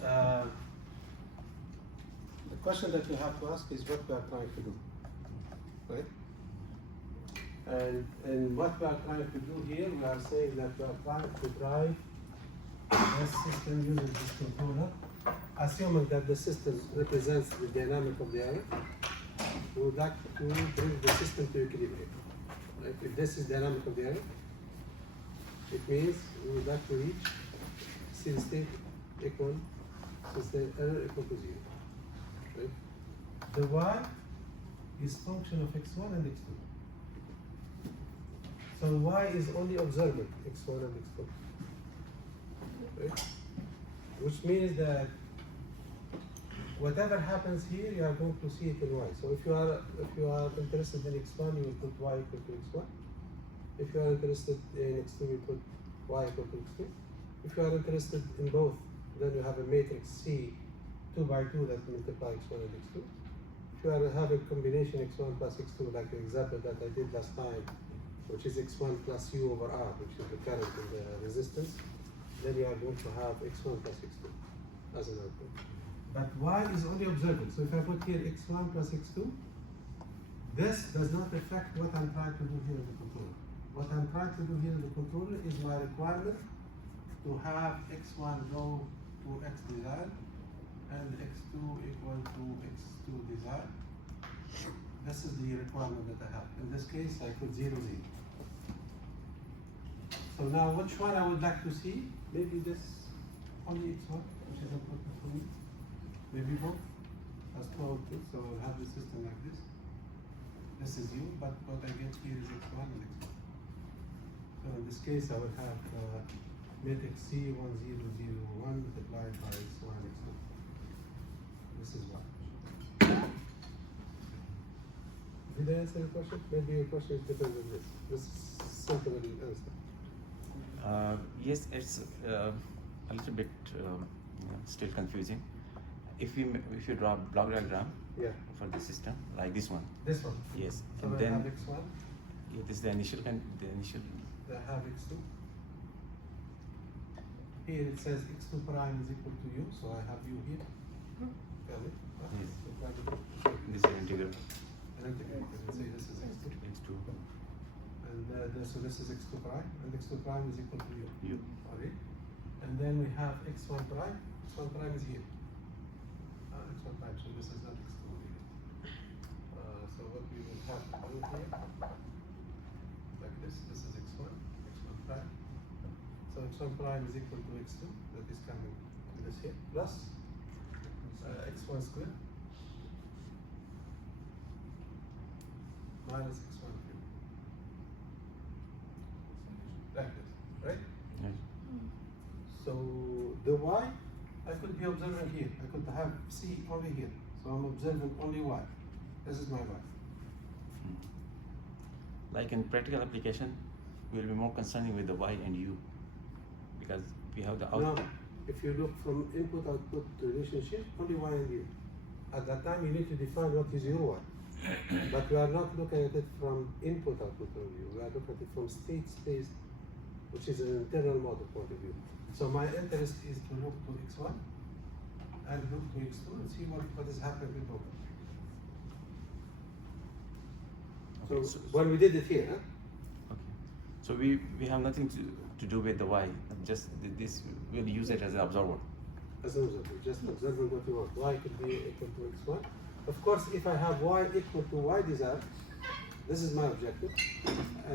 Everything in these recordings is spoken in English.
The question that you have to ask is what we are trying to do, right? And what we are trying to do here, we are saying that we are trying to drive this system using this controller, assuming that the system represents the dynamic of the air. We would like to bring the system to equilibrium. Right? If this is dynamic of the air, it means we would like to reach steady state equal sustain error equal to 0. Right? The y is function of x1 and x2. So y is only observing x1 and x2. Right? Which means that whatever happens here, you are going to see it in y. So if you are interested in x1, you will put y equal to x1. If you are interested in x2, you put y equal to x2. If you are interested in both, then you have a matrix C 2 by 2 that multiply x1 and x2. If you are having combination x1 plus x2, like the example that I did last time, which is x1 plus u over r, which is the current in the resistance, then you are going to have x1 plus x2 as an output. But y is only observing. So if I put here x1 plus x2, this does not affect what I'm trying to do here in the controller. What I'm trying to do here in the controller is my requirement to have x1 go to x desired and x2 equal to x2 desired. This is the requirement that I have. In this case, I put 0, 0. So now which one I would like to see? Maybe this only x1, which is important for me. Maybe both as 2 outputs, so I'll have the system like this. This is u, but what I get here is x1 and x2. So in this case, I will have matrix C 1 0 0 1 multiplied by x1 and x2. This is one. Did I answer your question? Maybe your question is different than this. This is something that you answer. Yes, it's a little bit still confusing. If you draw a block diagram for the system like this one. This one. Yes, So and I then have x1. Yeah, this is the initial. I have x2. Here it says x2 prime is equal to u, so I have u here. Got it? Yes. This is an integral. Let's say this is x2. X2. And so this is x2 prime, and x2 prime is equal to u. U. Alright? And then we have x1 prime. x1 prime is here. X1 prime, so this is not x2 here. So what we will have to do here, like this is x1 prime. So x1 prime is equal to x2, that is coming to this here, plus x1 squared minus x1 cubed. Like this, right? Yes. So the y, I could be observing here. I could have C only here. So I'm observing only y. This is my y. Like in practical application, we'll be more concerning with the y and u because we have the Now, output. if you look from input-output relationship, only y and u. At that time, you need to define what is your y. But we are not looking at it from input-output point of view. We are looking at it from state space, which is an internal model point of view. So my interest is to look to x1 and look to x2 and see what is happening with both. Okay, So when we did it here, Okay. So we have nothing to do with the y. Just this we'll use it as an observer. as an observer, just observing what you want. Y could be equal to x1. Of course, if I have y equal to y desired, this is my objective.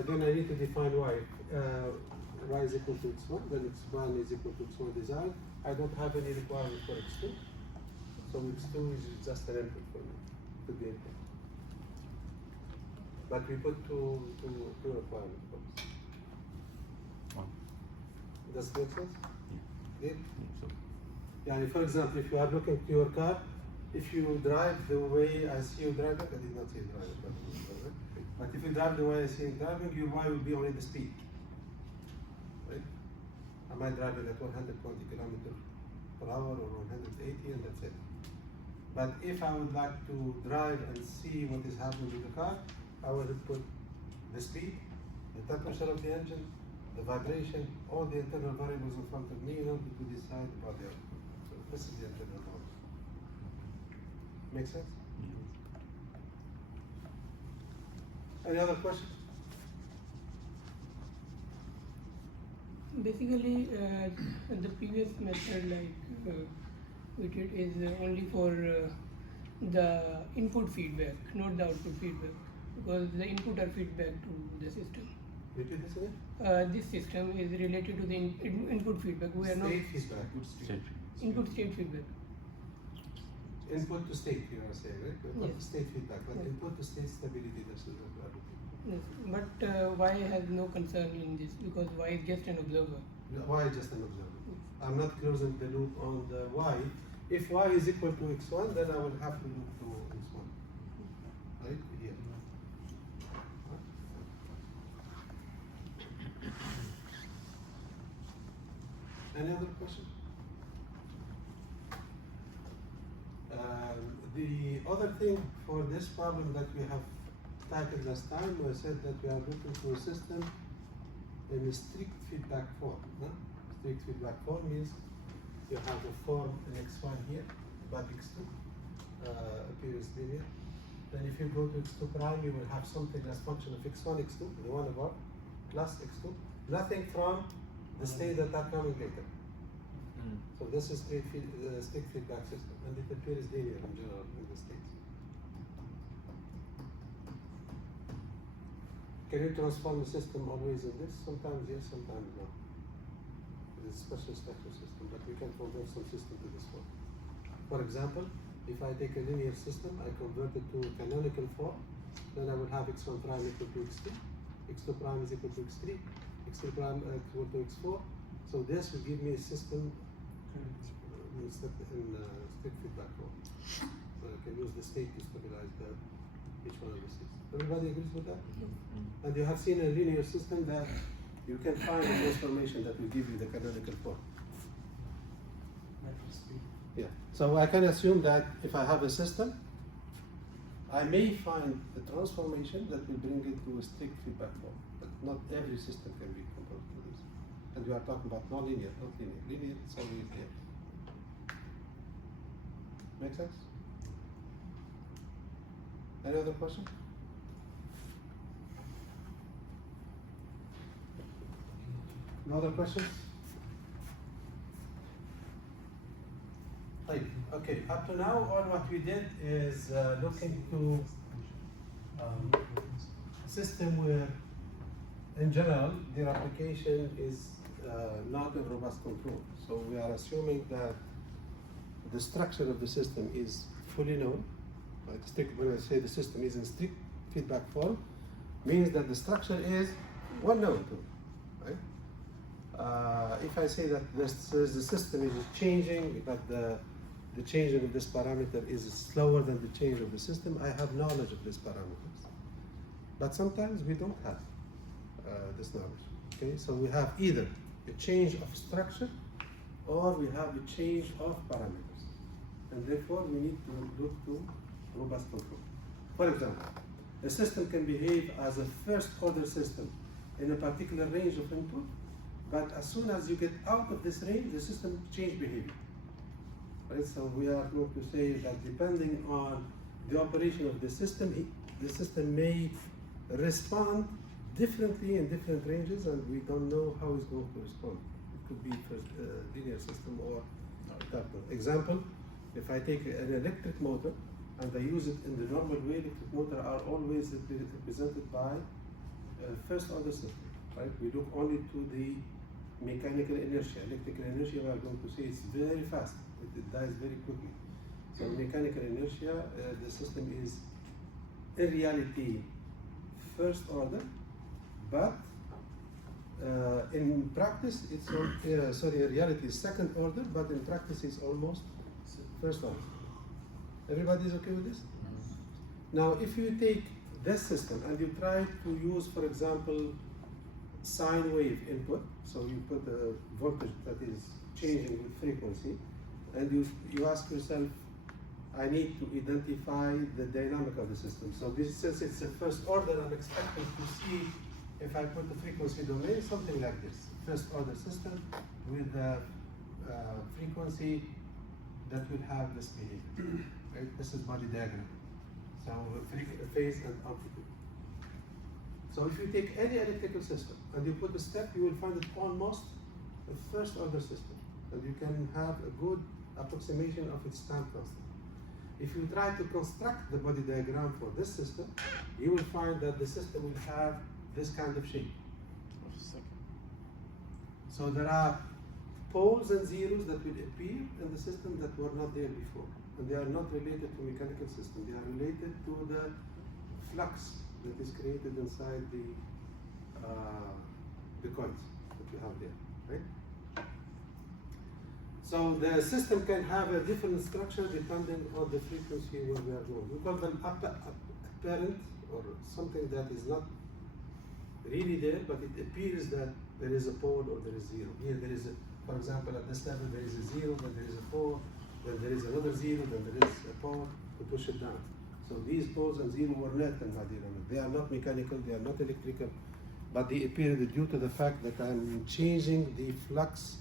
Then I need to define y. Y is equal to x1, then x1 is equal to x1 desired. I don't have any requirement for x2. So x2 is just an input for me, to be input. But we put two requirements for this. Oh, Does it make sense? yeah. Good? So, Yeah, for example, if you are looking to your car, if you drive the way I see you driving, I did not say driving, but if you drive the way I see you driving, your y will be only the speed. Right? I might drive it at 120 kilometers per hour or 180 and that's it. But if I would like to drive and see what is happening with the car, I will put the speed, the temperature of the engine, the vibration, all the internal variables in front of me in order to decide about the output. So This is the internal model. Make sense? Any other questions? Basically, the previous method, we did, is only for the input feedback, not the output feedback, because the input are feedback to the system. Repeat this again? This system is related to the input feedback. We are not State feedback. input state feedback. Input to state, you are saying, right? Input to Yes. state feedback, but Yes. input to state stability, this is what we are looking Yes. But Y has no concern in this because Y is just an observer. for. Why just an observer? I'm not closing the loop on the y. If y is equal to x1, then I will have to loop to x1. Right? Here. Any other question? The other thing for this problem that we have tackled last time, we said that we are looking for a system in a strict feedback form. Strict feedback form means you have a form in x1 here, but x2 appears linear. Then if you go to x2 prime, you will have something as function of x1, x2, the one above, plus x2. Nothing from the state that are coming later. So this is strict feedback system, and it appears linear in general in the states. Can you transform the system always in this? Sometimes yes, sometimes no. It's a special structure system, but we can convert some system to this one. For example, if I take a linear system, I convert it to canonical form, then I will have x1 prime equal to x2, x2 prime is equal to x3, x3 prime equal to x4. So this will give me a system in strict feedback form. So I can use the state to stabilize each one of the states. Everybody agrees with that? And you have seen a linear system that you can find a transformation that will give you the canonical form. Yeah. So I can assume that if I have a system, I may find a transformation that will bring it to a strict feedback form. But not every system can be composed to this. And we are talking about non-linear, not linear. Linear is only here. Make sense? Any other question? No other questions? Right. Okay, up to now, all what we did is look into a system where, in general, their application is not a robust control. So we are assuming that the structure of the system is fully known. Right? When I say the system is in strict feedback form, means that the structure is well known to me. Right? If I say that the system is changing, but the changing of this parameter is slower than the change of the system, I have knowledge of these parameters. But sometimes we don't have this knowledge. Okay, so we have either a change of structure or we have a change of parameters, and therefore we need to look to robust control. For example, a system can behave as a first-order system in a particular range of input, but as soon as you get out of this range, the system changes behavior. Right? So we are going to say that depending on the operation of the system may respond differently in different ranges, and we don't know how it's going to respond. It could be for a linear system or adaptive. Example, if I take an electric motor and I use it in the normal way, electric motor are always represented by a first order system. Right? We look only to the mechanical inertia. Electrical inertia, we are going to say it's very fast. It dies very quickly. So mechanical inertia, the system is in reality first order, but in practice it's in reality is second order, but in practice it's almost first order. Everybody is okay with this? Now, if you take this system and you try to use, for example, sine wave input, so you put a voltage that is changing with frequency, and you ask yourself, I need to identify the dynamic of the system. So this, since it's a first order, I'm expecting to see, if I put the frequency domain, something like this. First order system with the frequency that will have this behavior. Right? This is body diagram. So phase and amplitude. So if you take any electrical system and you put a step, you will find it almost a first order system. And you can have a good approximation of its time constant. If you try to construct the body diagram for this system, you will find that the system will have this kind of shape. So there are poles and zeros that will appear in the system that were not there before. And they are not related to mechanical system. They are related to the flux that is created inside the coils that you have there, right? So the system can have a different structure depending on the frequency where we are going. We call them apparent, or something that is not really there, but it appears that there is a pole or there is zero. Here there is a, for example, at this level there is a zero, then there is a pole, then there is another zero, then there is a pole to push it down. So these poles and zero were not in my dynamic. They are not mechanical, they are not electrical, but they appear due to the fact that I'm changing the flux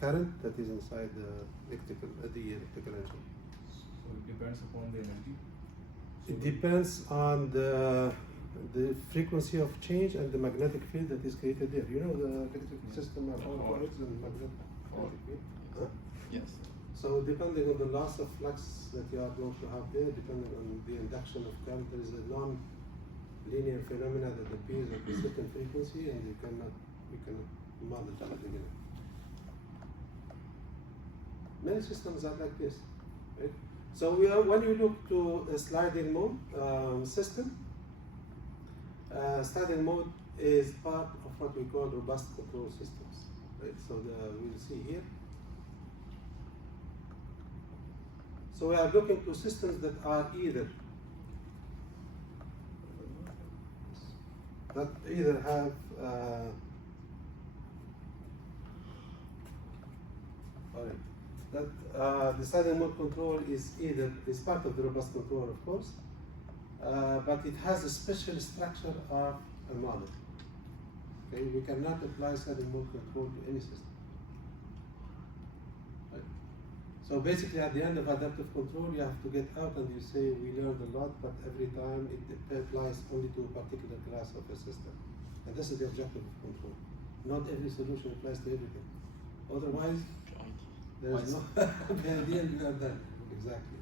current that is inside the electrical engine. So it depends upon the energy. It depends on the frequency of change and the magnetic field that is created there. You know the electric system are all coils and magnetic field. Huh? Yes. So depending on the loss of flux that you are going to have there, depending on the induction of current, there is a non-linear phenomena that appears at a certain frequency, and we cannot model that again. Many systems are like this, right? So when you look to a sliding mode system, sliding mode is part of what we call robust control systems, right? So we'll see here. So we are looking to systems that are either have the sliding mode control is part of the robust control, of course, but it has a special structure of a model. Okay, we cannot apply sliding mode control to any system. Right? So basically, at the end of adaptive control, you have to get out and you say, we learned a lot, but every time it applies only to a particular class of a system. And this is the objective of control. Not every solution applies to everything. Otherwise, there is no idea we are done. Exactly.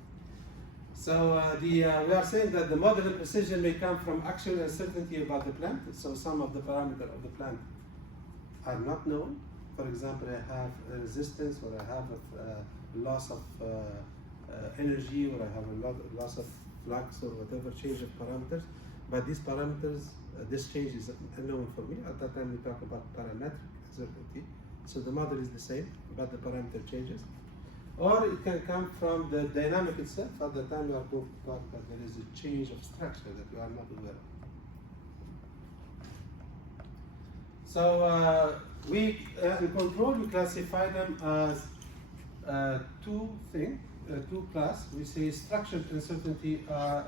So we are saying that the model and precision may come from actual uncertainty about the plant. So some of the parameters of the plant are not known. For example, I have a resistance, or I have a loss of energy, or I have a loss of flux, or whatever change of parameters. But these parameters, this change is unknown for me. At that time, we talk about parametric uncertainty. So the model is the same, but the parameter changes. Or it can come from the dynamic itself. At the time, we are going to talk that there is a change of structure that we are not aware of. So we in control, we classify them as two class. We say structured uncertainty are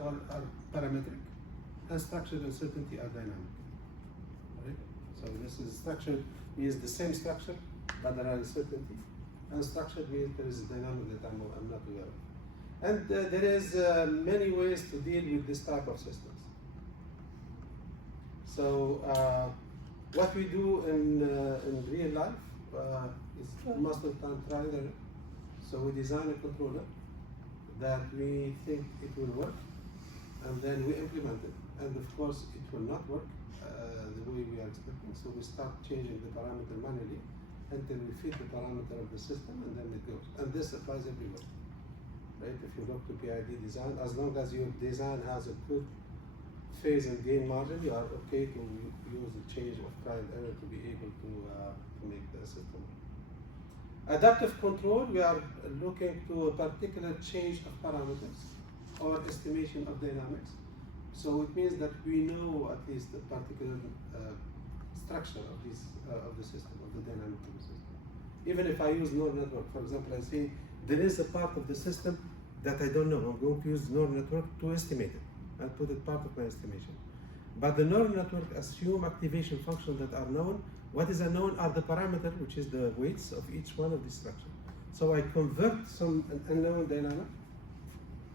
parametric, and structured uncertainty are dynamic. Right? So this is structured means the same structure, but there are uncertainty. Unstructured means there is a dynamic that I'm not aware of. And there is many ways to deal with this type of systems. So what we do in real life is most of the time trial and error. So we design a controller that we think it will work, and then we implement it. And of course, it will not work the way we are expecting. So we start changing the parameter manually until we fit the parameter of the system, and then it goes. And this applies everywhere, right? If you look to PID design, as long as your design has a good phase and gain margin, you are okay to use the change of trial and error to be able to make the system. Adaptive control, we are looking to a particular change of parameters or estimation of dynamics. So it means that we know at least the particular structure of the system, of the dynamic of the system. Even if I use neural network, for example, I say there is a part of the system that I don't know. I'm going to use neural network to estimate it and put it part of my estimation. But the neural network assume activation functions that are known. What is unknown are the parameter, which is the weights of each one of these structures. So I convert some unknown dynamic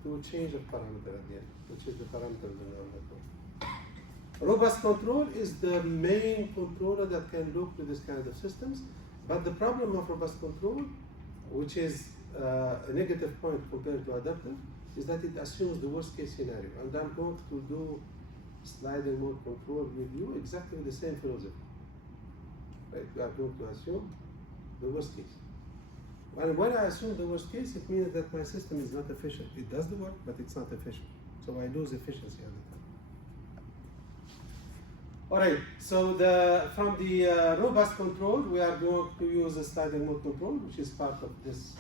to a change of parameter at the end, which is the parameter of the neural network. Robust control is the main controller that can look to this kind of systems, but the problem of robust control, which is a negative point compared to adaptive, is that it assumes the worst case scenario. And I'm going to do sliding mode control with you exactly with the same philosophy. Right? We are going to assume the worst case. And when I assume the worst case, it means that my system is not efficient. It does the work, but it's not efficient. So I lose efficiency at the time. All right, so from the robust control, we are going to use a sliding mode control, which is part of this.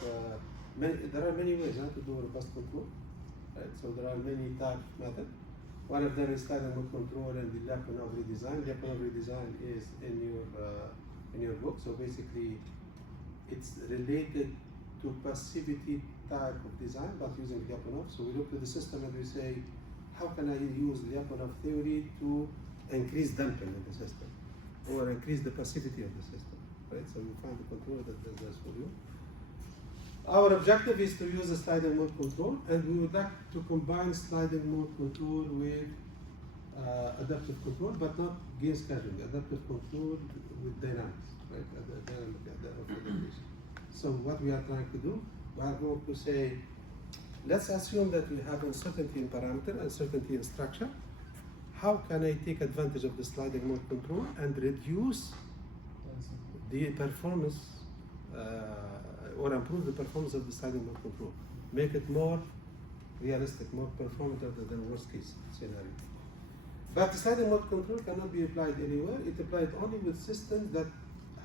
There are many ways to do robust control. Right? So there are many types of methods. One of them is sliding mode control and the Lyapunov redesign. Lyapunov redesign is in your book. So basically, it's related to passivity type of design, but using Lyapunov. So we look to the system and we say, how can I use Lyapunov theory to increase damping in the system, or increase the passivity of the system, right? So you find the controller that does this for you. Our objective is to use a sliding mode control, and we would like to combine sliding mode control with adaptive control, but not gain scheduling. Adaptive control with dynamics, right? Dynamic adaptation. So what we are trying to do, we are going to say, let's assume that we have uncertainty in parameter, uncertainty in structure. How can I take advantage of the sliding mode control and reduce the performance or improve the performance of the sliding mode control? Make it more realistic, more performant rather than worst case scenario. But the sliding mode control cannot be applied anywhere. It applied only with systems that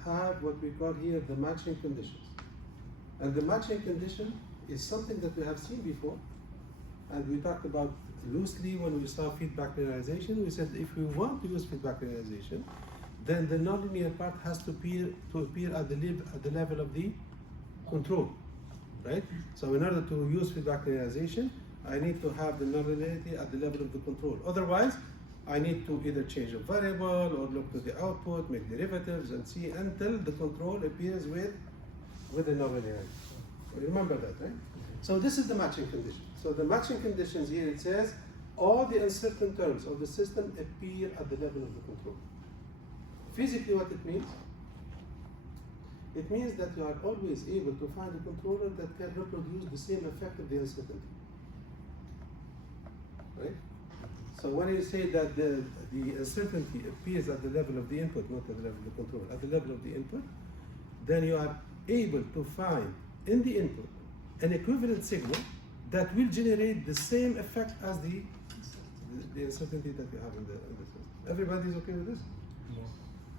have what we call here the matching conditions. And the matching condition is something that we have seen before. And we talked about loosely when we saw feedback linearization. We said if we want to use feedback linearization, then the nonlinear part has to appear at the level of the control, right? So in order to use feedback linearization, I need to have the nonlinearity at the level of the control. Otherwise, I need to either change a variable or look to the output, make derivatives, and see until the control appears with the nonlinearity. Remember that, right? So this is the matching condition. So the matching conditions here, it says all the uncertain terms of the system appear at the level of the control. Physically, what it means? It means that you are always able to find a controller that can reproduce the same effect of the uncertainty. Right? So when you say that the uncertainty appears at the level of the input, not at the level of the control, at the level of the input, then you are able to find in the input an equivalent signal that will generate the same effect as the uncertainty that you have in the system. Everybody is okay with this? No.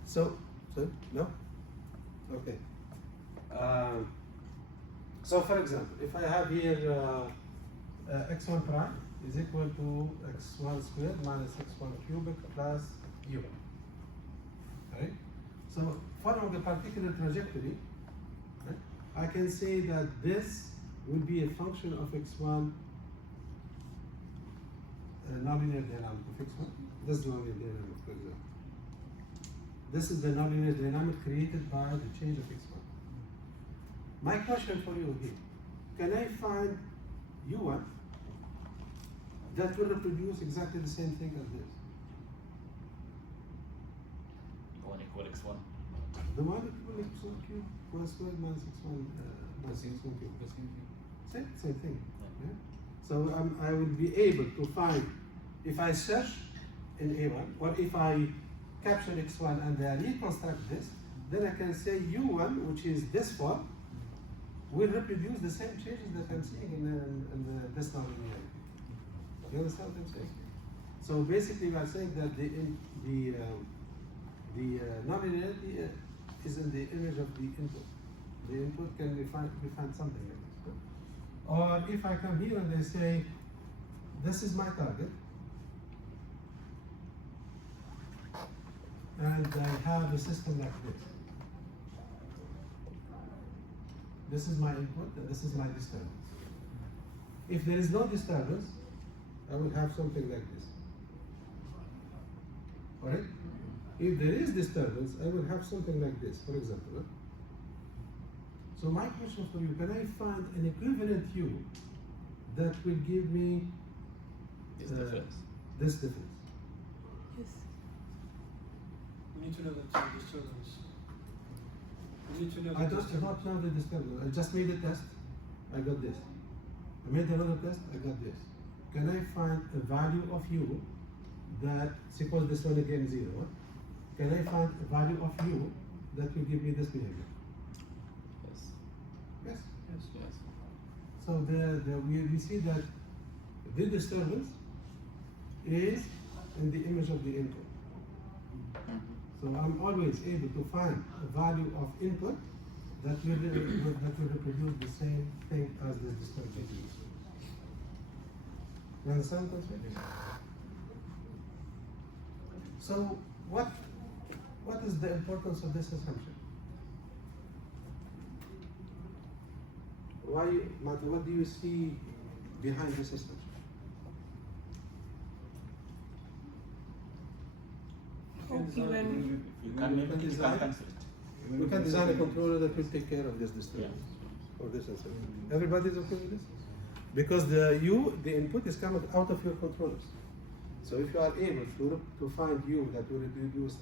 So no? Okay. So for example, if I have here x1 prime is equal to x1 squared minus x1 cubic plus u1. Right? So following a particular trajectory, right, I can say that this will be a function of x1 nonlinear dynamic of x1. This is nonlinear dynamic, for example. This is the nonlinear dynamic created by the change of x1. My question for you here, can I find u1 that will reproduce exactly the same thing as this? 1 equal x1. The one equal x1 cube, 1 squared minus x1 minus x1 cube. Same thing. Yeah? So I will be able to find, if I search in A1, or if I capture x1 and I reconstruct this, then I can say u1, which is this form, will reproduce the same changes that I'm seeing in this nonlinearity. You understand what I'm saying? So basically, we are saying that the nonlinearity is in the image of the input. The input can find something like this. Or if I come here and I say, this is my target, and I have a system like this. This is my input and this is my disturbance. If there is no disturbance, I will have something like this. Alright? If there is disturbance, I will have something like this, for example. So my question for you, can I find an equivalent U that will give me This difference. this difference? Yes. We need to know the disturbance. We need to know I the don't know the disturbance. I just made a test, I got this. I made another test, I got this. Can I find a value of U that, suppose this one again 0, huh? Can I find a value of U that will give me this behavior? Yes. Yes. Yes. So we see that the disturbance is in the image of the input. So I'm always able to find a value of input that will reproduce the same thing as the disturbance. You understand what I'm saying? So what is the importance of this assumption? Why, Mati, what do you see behind this assumption? Even You can make it design. compensate. We can design a controller that will take care of this disturbance or this assumption. Everybody's okay with this? Because the input is coming out of your controllers. So if you are able to find U that will reproduce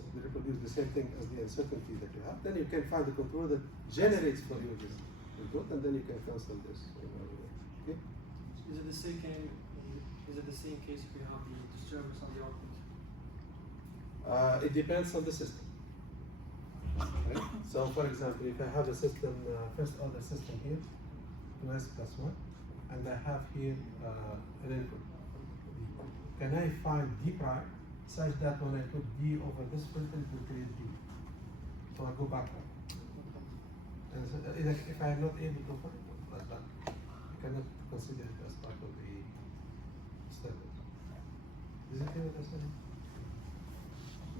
the same thing as the uncertainty that you have, then you can find the controller that generates for you this input, and then you can cancel this. Okay? Is it the same case? Is it the same case if you have the disturbance on the output? It depends on the system. Right? So, for example, if I have a system, first order system here, 2s plus 1, and I have here an input, can I find d prime such that when I put d over this filter, it will create d? So I go backward. And so, if I am not able to find it, I cannot consider it as part of the standard. Is it clear what I'm saying?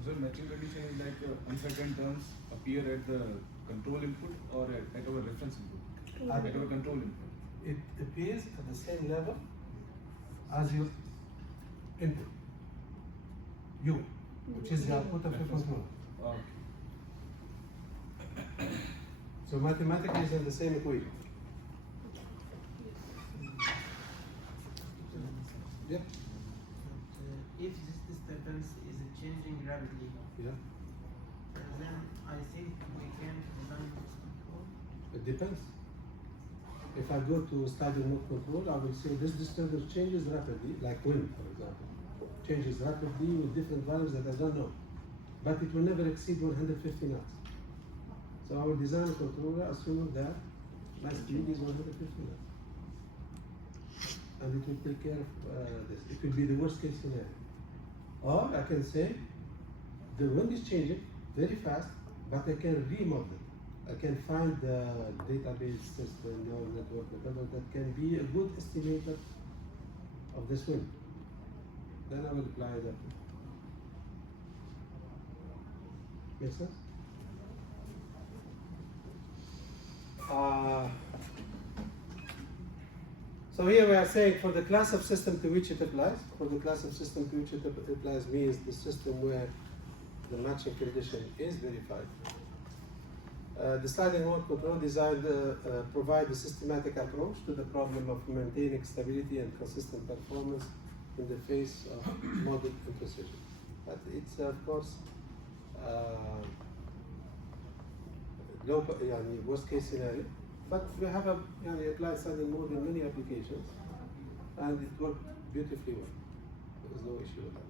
So natural condition is like uncertain terms appear at the control input or at our reference input? At our control input. It appears at the same level as your input, U, which is the output of your controller. Okay. So mathematically it's in the same equation. Yeah. If this disturbance is changing rapidly, Yeah. then I think we can design this control. It depends. If I go to sliding mode control, I will say this disturbance changes rapidly, like wind, for example. Changes rapidly with different values that I don't know. But it will never exceed 150 knots. So I will design a controller assuming that my speed is 150 knots. And it will take care of this. It will be the worst case scenario. Or I can say the wind is changing very fast, but I can remodel it. I can find the database system, neural network, whatever, that can be a good estimator of this wind. Then I will apply that. Make sense? So here we are saying for the class of system to which it applies, means the system where the matching condition is verified. The sliding mode control designed provide a systematic approach to the problem of maintaining stability and consistent performance in the face of model imprecision. But it's of course worst case scenario. But we have applied sliding mode in many applications, and it worked beautifully well. There is no issue with that.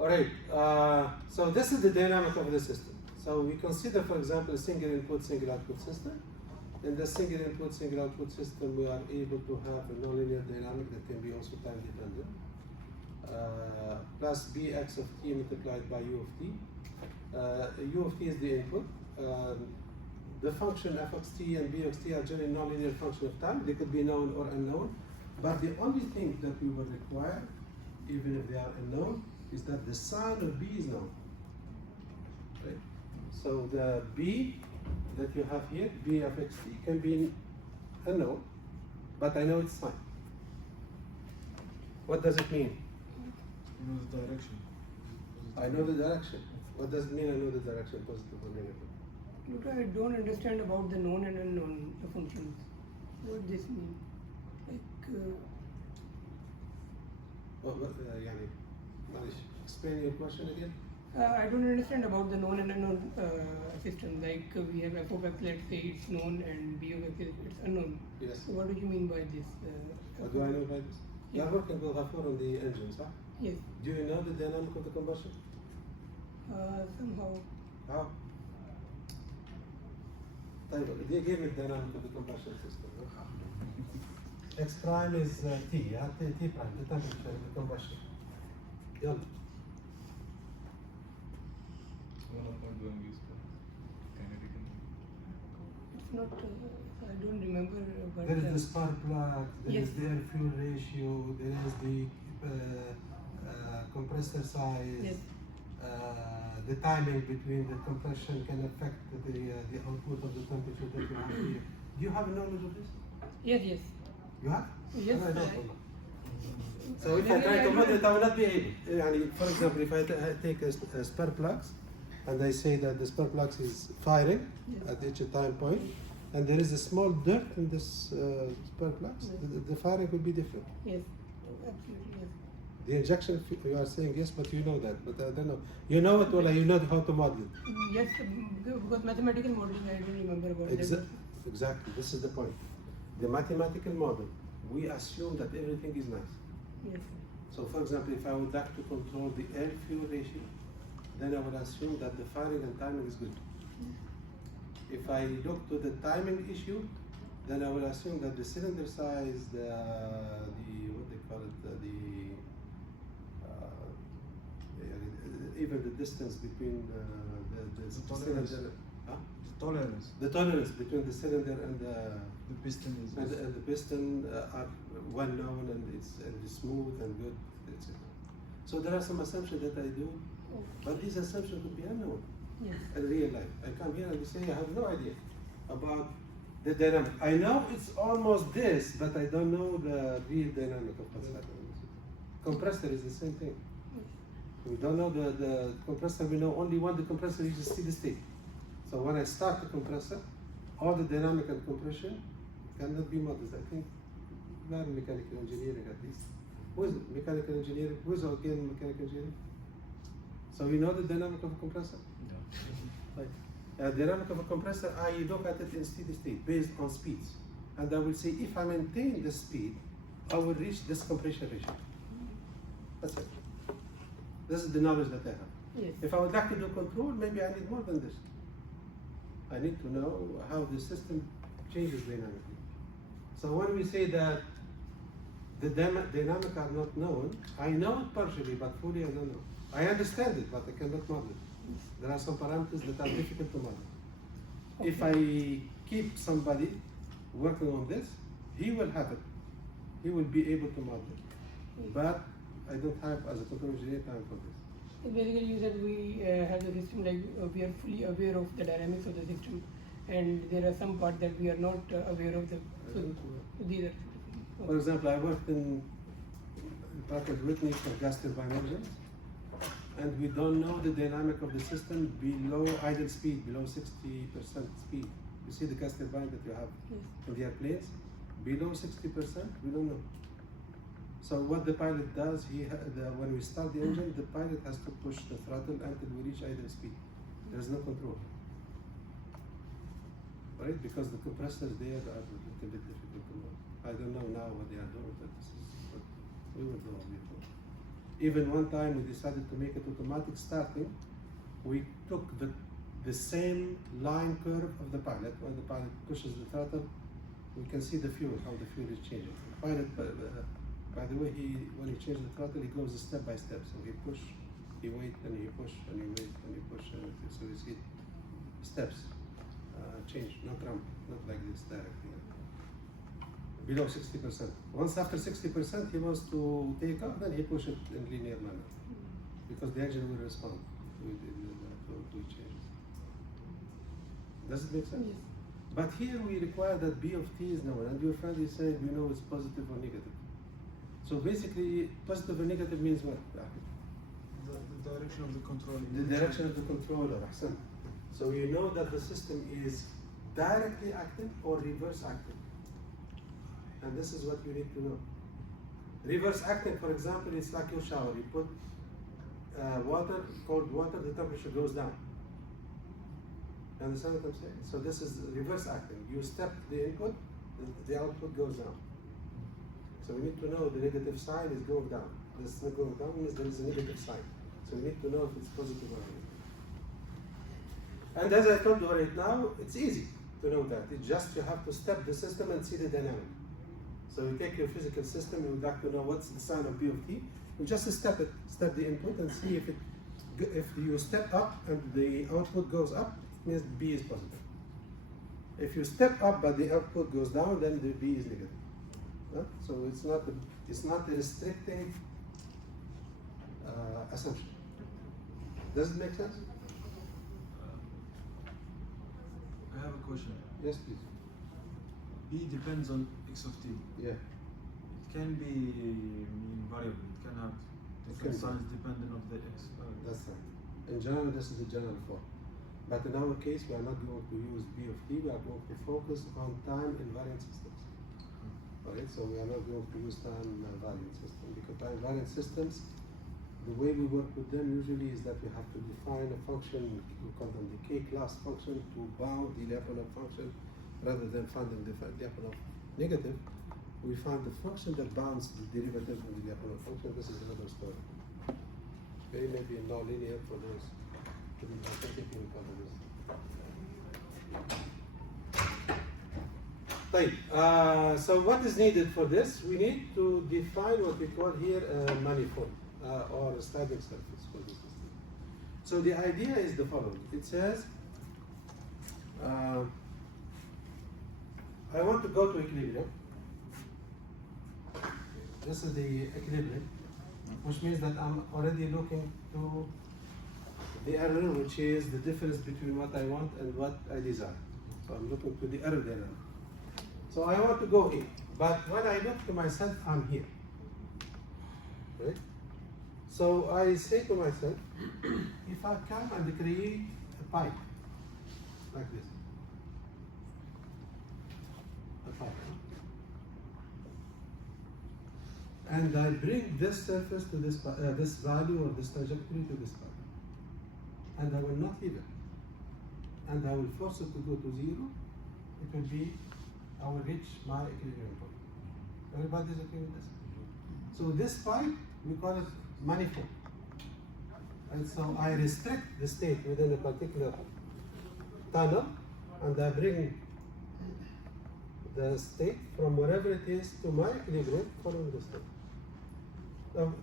All right, so this is the dynamic of the system. So we consider, for example, a single input, single output system. In the single input, single output system, we are able to have a nonlinear dynamic that can be also time dependent. Plus bx of t multiplied by u of t. U of t is the input. The function f of t and b of t are generally nonlinear function of time. They could be known or unknown. But the only thing that we would require, even if they are unknown, is that the sign of b is known. Right? So the b that you have here, b of xt, can be unknown, but I know its sign. What does it mean? You know the direction. I know the direction. What does it mean I know the direction, positive or negative? Look, I don't understand about the known and unknown functions. What this mean? Like, يعني معلش explain your question again. I don't understand about the known and unknown system. Like we have f of x, let's say it's known, and b of x it's unknown. Yes. So what do you mean by this? What do I know by this? You Yeah. are working with Ghafur on the engine, صح? Yes. Do you know the dynamic of the combustion? Somehow. How? طيب give me the dynamic of the combustion system. X prime is T, T prime, the temperature of the combustion. يلا. 1.1 V square. Kinetic energy. It's not. I don't remember. But There is the spark plug, there Yes. is the air fuel ratio, there is the compressor size. Yes. The timing between the compression can affect the output of the temperature that you have here. Do you have knowledge of this? Yes. Yes. You have? Yes, No, I don't. I- So if I try to model it, I will not be able. For example, if I take a spark plugs and I say that the spark plugs is firing Yes. at each time point, and there is a small dirt in this spark plugs, Yes. the firing will be different. Yes. Absolutely. Yes. The injection, you are saying yes, but you know that, but I don't know. You know it well, you know how to model it. Yes, because mathematical modeling I don't remember about that. Exactly, this is the point. The mathematical model, we assume that everything is nice. Yes. So for example, if I would like to control the air fuel ratio, then I would assume that the firing and timing is good. If I look to the timing issue, then I will assume that the cylinder size, the what they call it, even the distance between the tolerance. cylinder, huh? Tolerance. The tolerance between the cylinder and the piston is. and the piston are well known, and it's smooth and good, etc. So there are some assumptions that I do, but these assumptions could be unknown Yes. in real life. I come here and we say I have no idea about the dynamic. I know it's almost this, but I don't know the real dynamic of what's happening. Compressor is the same thing. We don't know the compressor. We know only when the compressor reaches steady state. So when I start the compressor, all the dynamic and compression cannot be modeled. I think we are in mechanical engineering at least. Who is mechanical engineering? Who is again mechanical engineering? So we know the dynamic of a compressor. Right. Dynamic of a compressor, I look at it in steady state based on speeds, and I will say if I maintain the speed, I will reach this compression ratio. That's it. This is the knowledge that I have. Yes. If I would like to do control, maybe I need more than this. I need to know how the system changes dynamically. So when we say that the dynamic are not known, I know it partially, but fully I don't know. I understand it, but I cannot model it. There are some parameters that are difficult to model. If I keep somebody working on this, he will have it. He will be able to model it. But I don't have, as a control engineer, time for this. Basically, you said we have the system like we are fully aware of the dynamics of the system, and there are some parts that we are not aware of. So these are. For example, I worked in Pratt & Whitney for gas turbine engines, and we don't know the dynamic of the system below idle speed, below 60% speed. You see the gas turbine that you have Yes. in the airplanes? Below 60%, we don't know. So what the pilot does, when we start the engine, the pilot has to push the throttle until we reach idle speed. There is no control. Right? Because the compressors there are a little bit difficult to know. I don't know now what they are doing, but this is what we were doing before. Even one time we decided to make it automatic starting. We took the same line curve of the pilot. When the pilot pushes the throttle, we can see the fuel, how the fuel is changing. The pilot, by the way, when he changes the throttle, he goes step by step. So he push, he wait, and he push, and he wait, and he push, and so you see steps change, not ramp, not like this directly. Below 60%. Once after 60%, he wants to take off, then he push it in linear manner, because the engine will respond to changes. Does it make sense? Yes. But here we require that B of T is known, and your friend is saying we know it's positive or negative. So basically, positive or negative means what? The The direction of the control. The direction of the controller, Ahsan. So you know that the system is directly active or reverse active. And this is what you need to know. Reverse active, for example, it's like your shower. You put water, cold water, the temperature goes down. You understand what I'm saying? So this is reverse acting. You step the input, the output goes down. So we need to know the negative sign is going down. This is not going down means there is a negative sign. So we need to know if it's positive or negative. And as I told you right now, it's easy to know that. It's just you have to step the system and see the dynamic. So you take your physical system, you would like to know what's the sign of P of T. You just step the input and see if you step up and the output goes up, it means B is positive. If you step up but the output goes down, then the B is negative. So it's not a restricting assumption. Does it make sense? I have a question. Yes, please. B depends on x of t. Yeah. It can be variable. It can have different can be. signs dependent of the x. That's right. In general, this is the general form. But in our case, we are not going to use B of t. We are going to focus on time invariant systems. Alright, so we are not going to use time invariant system because time invariant systems, the way we work with them usually is that we have to define a function, we call them the K-class function, to bound the Lyapunov function rather than finding the Lyapunov negative. We find the function that bounds the derivative of the Lyapunov function. This is another story. Okay, maybe non-linear for those who did not take it in this. So what is needed for this? We need to define what we call here a manifold or a sliding surface for the system. So the idea is the following. It says, I want to go to equilibrium. This is the equilibrium, which means that I'm already looking to the error, which is the difference between what I want and what I desire. So I'm looking to the error there. So I want to go in, but when I look to myself, I'm here. Right? So I say to myself, if I come and create a pipe like this, a pipe, and I bring this surface to this this value or this trajectory to this pipe, and I will not leave it, and I will force it to go to zero, it will be, I will reach my equilibrium point. Everybody's okay with this? So this pipe, we call it manifold. And so I restrict the state within a particular tunnel, and I bring the state from wherever it is to my equilibrium following the state.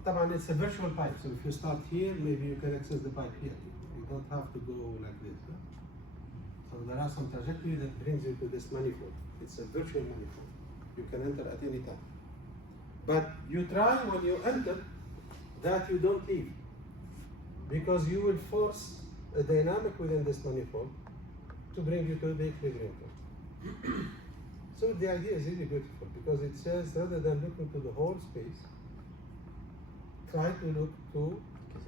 طبعا it's a virtual pipe, so if you start here, maybe you can access the pipe here. You don't have to go like this. So there are some trajectory that brings you to this manifold. It's a virtual manifold. You can enter at any time. But you try when you enter that you don't leave, because you will force a dynamic within this manifold to bring you to the equilibrium point. So the idea is really beautiful because it says rather than looking to the whole space, try to look to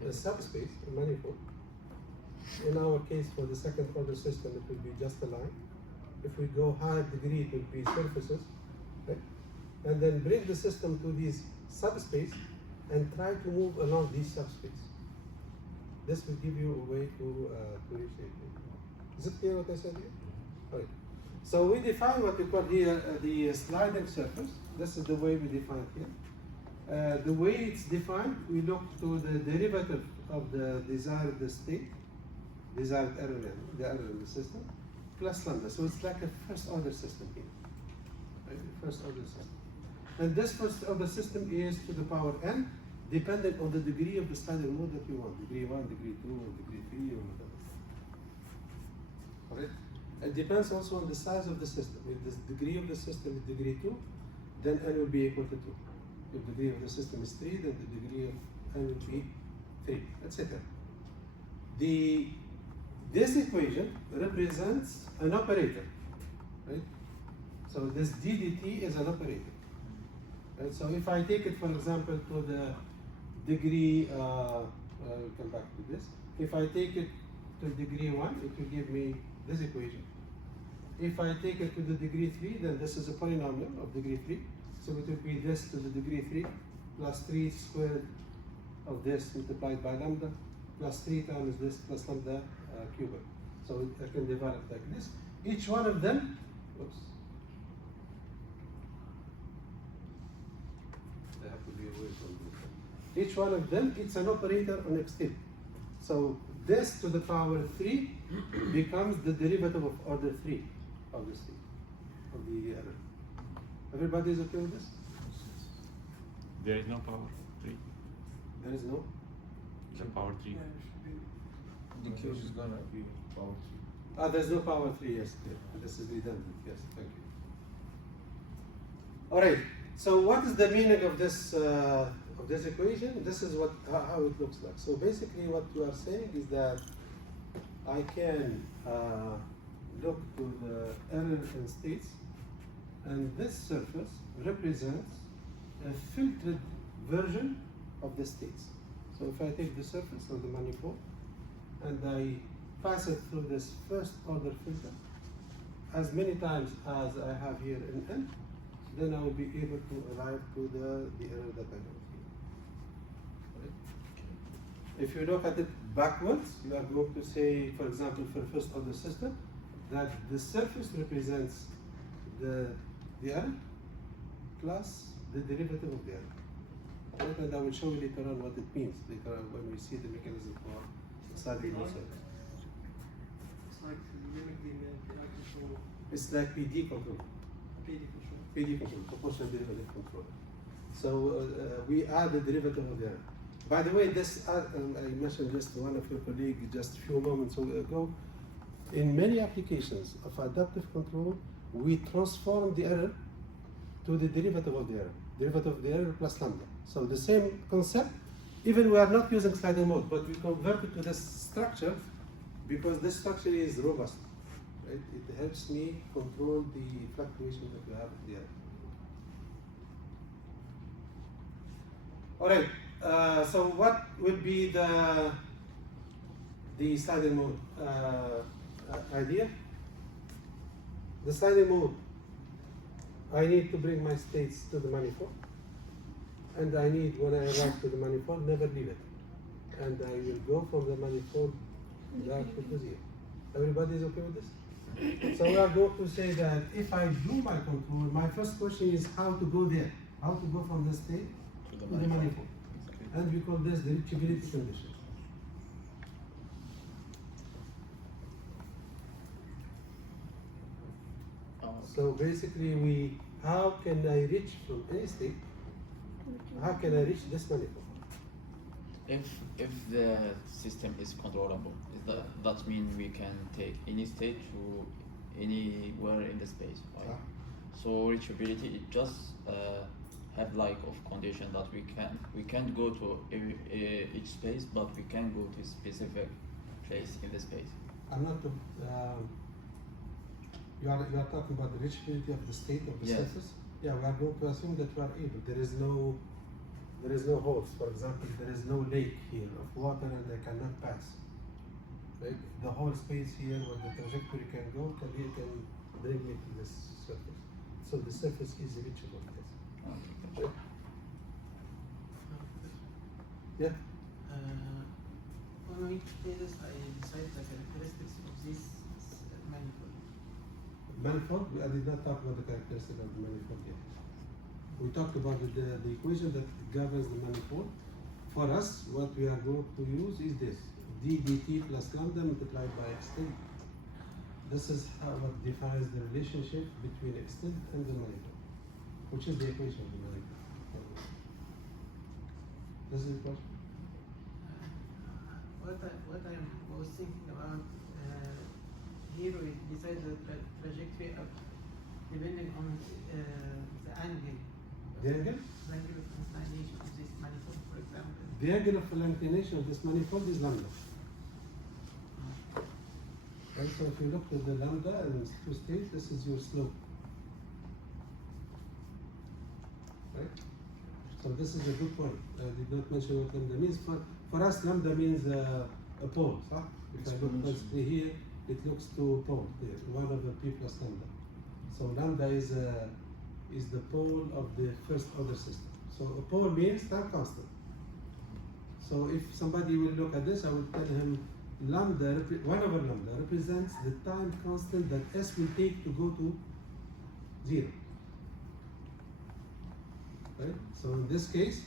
a subspace, a manifold. In our case, for the second order system, it will be just a line. If we go higher degree, it will be surfaces, right? And then bring the system to these subspace and try to move along these subspace. This will give you a way to reach it. Is it clear what I said here? Right. So we define what we call here the sliding surface. This is the way we define it here. The way it's defined, we look to the derivative of the desired state, desired error, the error in the system, plus lambda. So it's like a first order system here. Right? First order system. And this first order system is to the power n, depending on the degree of the sliding mode that you want. Degree 1, degree 2, or degree 3, or whatever. Alright? It depends also on the size of the system. If the degree of the system is degree 2, then n will be equal to 2. If the degree of the system is 3, then the degree of n will be 3, etc. This equation represents an operator, right? So this ddt is an operator. Right? So if I take it, for example, to the degree We'll come back to this. If I take it to degree 1, it will give me this equation. If I take it to the degree 3, then this is a polynomial of degree 3. So it will be this to the degree 3 plus 3 squared of this multiplied by lambda plus 3 times this plus lambda cubed. So I can develop like this. Each one of them, oops, they have to be away from this. Each one of them, it's an operator on extend. So this to the power 3 becomes the derivative of order 3 of this thing, of the error. Everybody is okay with this? There is no power 3. There is no? The power 3. Yeah, it should be. The Q is gonna be power 3. There's no power 3, yes. This is redundant, yes, thank you. All right, so what is the meaning of this equation? This is how it looks like. So basically what you are saying is that I can look to the error in states, and this surface represents a filtered version of the states. So if I take the surface of the manifold and I pass it through this first order filter as many times as I have here in N, then I will be able to arrive to the error that I have here. Right? If you look at it backwards, you are going to say, for example, for first order system, that the surface represents the error plus the derivative of the error. Right? And I will show you later on what it means later on when we see the mechanism for sliding the surface. It's like mimic the PI control, It's like PD control. PD control. PD control, proportional derivative control. So we add the derivative of the error. By the way, this I mentioned just one of your colleagues just a few moments ago. In many applications of adaptive control, we transform the error to the derivative of the error. Derivative of the error plus lambda. So the same concept, even we are not using sliding mode, but we convert it to this structure because this structure is robust. Right? It helps me control the fluctuation that we have at the error. All right. So what would be the sliding mode idea? The sliding mode, I need to bring my states to the manifold, and I need, when I arrive to the manifold, never leave it. And I will go from the manifold directly to zero. Everybody is okay with this? So we are going to say that if I do my control, my first question is how to go there, how to go from the state to the manifold. And we call this the reachability condition. So basically how can I reach from any state? How can I reach this manifold? If the system is controllable, that means we can take any state to anywhere in the space, right? So reachability it just have like of condition that we can't go to each space, but we can go to a specific place in the space. I'm not. You are talking about the reachability of the state of the Yes. surface. Yeah, we are going to assume that we are able. There is no holes. For example, there is no lake here of water and I cannot pass. Right? The whole space here where the trajectory can go can bring me to this surface. So the surface is reachable. Yes. Right? Yeah. On which basis I decide the characteristics of this manifold? Manifold, I did not talk about the characteristic of the manifold yet. We talked about the equation that governs the manifold. For us, what we are going to use is this, d dt plus lambda multiplied by extend. This is what defines the relationship between extend and the manifold, which is the equation of the manifold. This is the question. What I was thinking about here, we decide the trajectory up depending on the angle. The angle? The angle of inclination of this manifold, for example. The angle of inclination of this manifold is lambda. Right, so if you look at the lambda and two states, this is your slope. Right? So this is a good point. I did not mention what lambda means. for us lambda means a pole, صح? If I look Exponential. firstly here, it looks to pole there, 1 over p plus lambda. So lambda is the pole of the first order system. So a pole means time constant. So if somebody will look at this, I will tell him lambda, 1 over lambda represents the time constant that S will take to go to 0. Right? So in this case,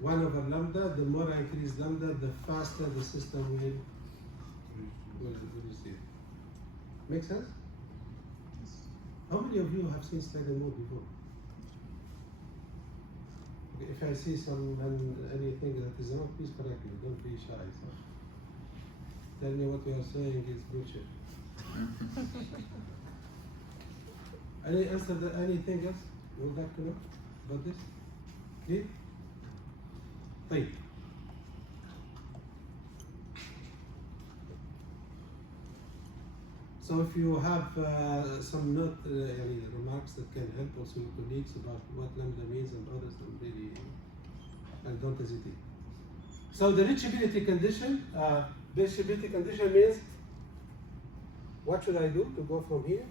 1 over lambda, the more I increase lambda, the faster the system will receive. Make sense? How many of you have seen sliding mode before? Okay, if I see anything that is wrong, please correct me. Don't be shy. So. Tell me what you are saying is bullshit. Anything else you would like to know about this? Clear? طيب. So if you have some remarks that can help also your colleagues about what lambda means and others, then really don't hesitate. So the reachability condition, means what should I do to go from here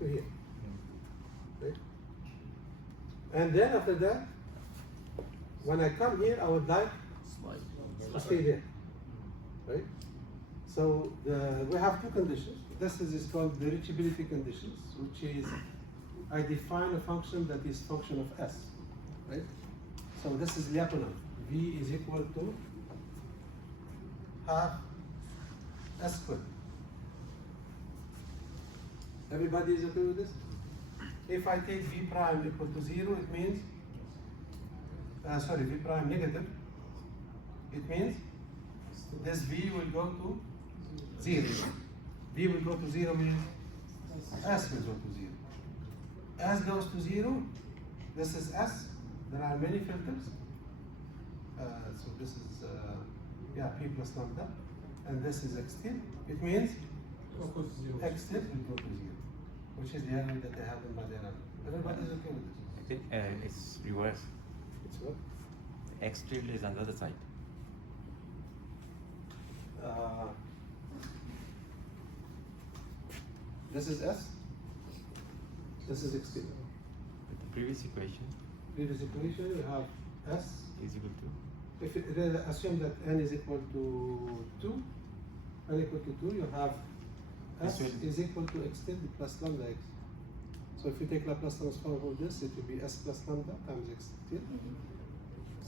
to here, right? And then after that, when I come here, I would like to stay there, right? So we have two conditions. This is called the reachability conditions, which is I define a function that is function of S, right? So this is Lyapunov. V is equal to half S squared. Everybody is okay with this? If I take V prime equal to 0, it means, V prime negative, it means this V will go to 0. V will go to 0 means S will go to 0. S goes to 0, this is S, there are many filters. So this is P plus lambda, and this is X tilde. It means X tilde will go to 0, which is the element that I have in my diagram. Everybody is okay with this? It's reverse. It's what? X tilde is on the other side. This is S. This is X tilde. With the previous equation Previous equation, you have S. is equal to If assume that n is equal to 2, n equal to 2, you have S This will- is equal to X tilde plus lambda X. So if you take Laplace transform of this, it will be S plus lambda times X tilde.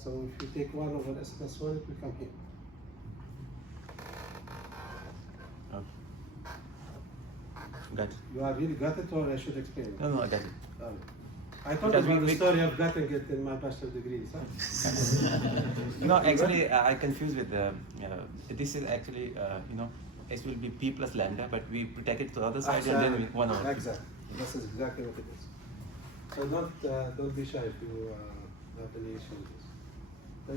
So if you take 1 over S plus 1, it will come here. got it. You are really got it, or I should explain it? No, I got it. I told Because you about we- the story of getting it in my bachelor degree, huh? No, actually, I confused with the. This is actually, S will be P plus lambda, but we take it to the other side and then 1 over. Exactly. This is exactly what it is. So don't be shy if you have any issue with this.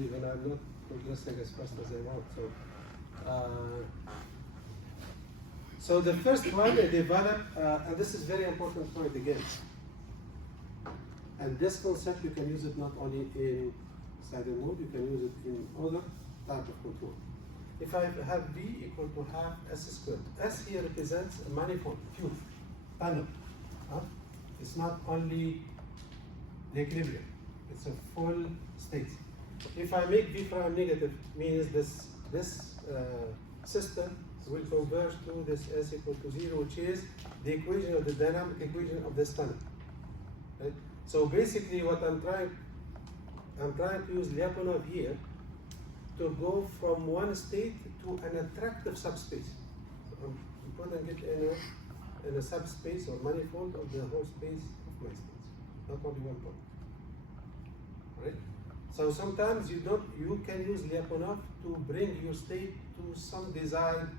Even I'm not progressing as fast as I want. So the first one they develop, and this is very important point again. And this concept you can use it not only in sliding mode, you can use it in other type of control. If I have V equal to half S squared, S here represents a manifold, cube, panel. It's not only the equilibrium, it's a full state. If I make V prime negative, means this system will converge to this S equal to 0, which is the equation of the dynamic equation of this panel. Right? So basically what I'm trying to use Lyapunov here to go from one state to an attractive subspace. So I'm putting it in a subspace or manifold of the whole space of my states, not only one point. Right? So sometimes you can use Lyapunov to bring your state to some desired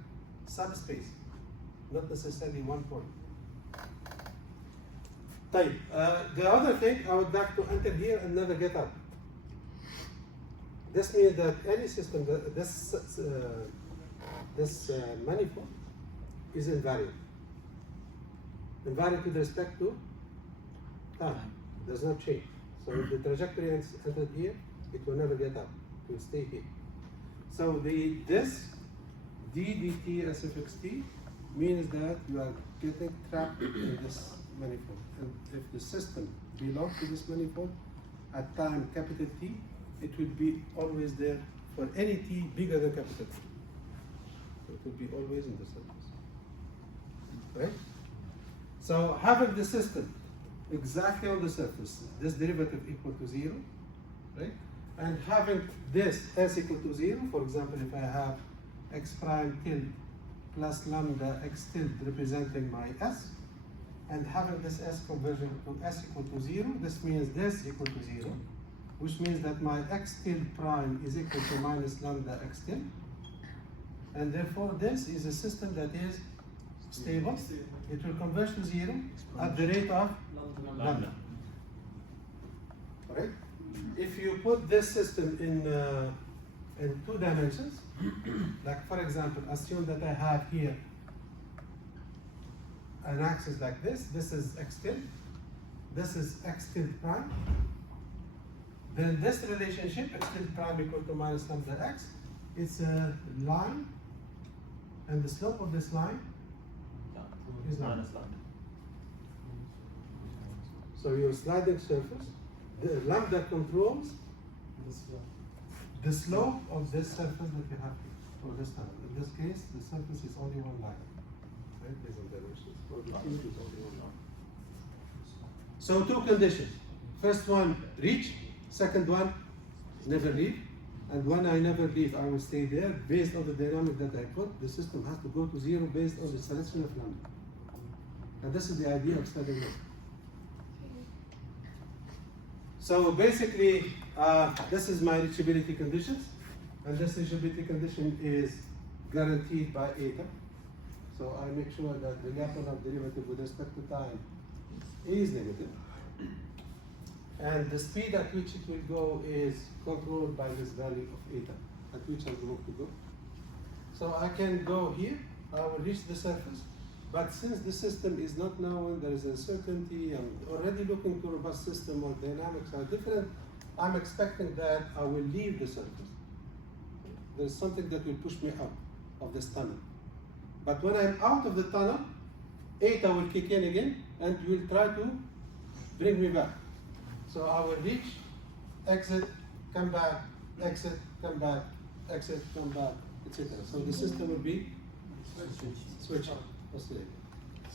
subspace, not necessarily one point. طيب, the other thing, I would like to enter here and never get up. This means that any system, this manifold is invariant. Invariant with respect to time, does not change. So if the trajectory entered here, it will never get up, it will stay here. So this d dt sfxt means that you are getting trapped in this manifold. And if the system belongs to this manifold, at time capital T, it will be always there for any t bigger than capital T. So it will be always in the surface. Right? So having the system exactly on the surface, this derivative equal to 0, right? And having this s equal to 0, for example, if I have x prime tilde plus lambda x tilde representing my s, and having this s conversion to s equal to 0, this means this equal to 0, which means that my x tilde prime is equal to minus lambda x tilde, and therefore this is a system that is stable. It will converge to 0 at the rate of lambda. Right? If you put this system in 2 dimensions, like for example, assume that I have here an axis like this. This is x tilde. This is x tilde prime. Then this relationship, x tilde prime equal to minus lambda x, it's a line, and the slope of this line is lambda. So your sliding surface, the lambda controls the slope of this surface that you have here, or this time. In this case, the surface is only one line, right? Based on dimensions. Or the cube is only one line. So 2 conditions. First one, reach. Second one, never leave. And when I never leave, I will stay there. Based on the dynamic that I put, the system has to go to 0 based on the selection of lambda. And this is the idea of sliding loop. So basically, this is my reachability conditions, and this reachability condition is guaranteed by eta. So I make sure that the Lyapunov derivative with respect to time is negative, and the speed at which it will go is controlled by this value of eta, at which I'm going to go. So I can go here, I will reach the surface, but since the system is not known, there is uncertainty, I'm already looking to a robust system or dynamics are different, I'm expecting that I will leave the surface. There's something that will push me out of this tunnel. But when I'm out of the tunnel, eta will kick in again and will try to bring me back. So I will reach, exit, come back, exit, come back, exit, come back, etc. So the system will be switching. Oscillating.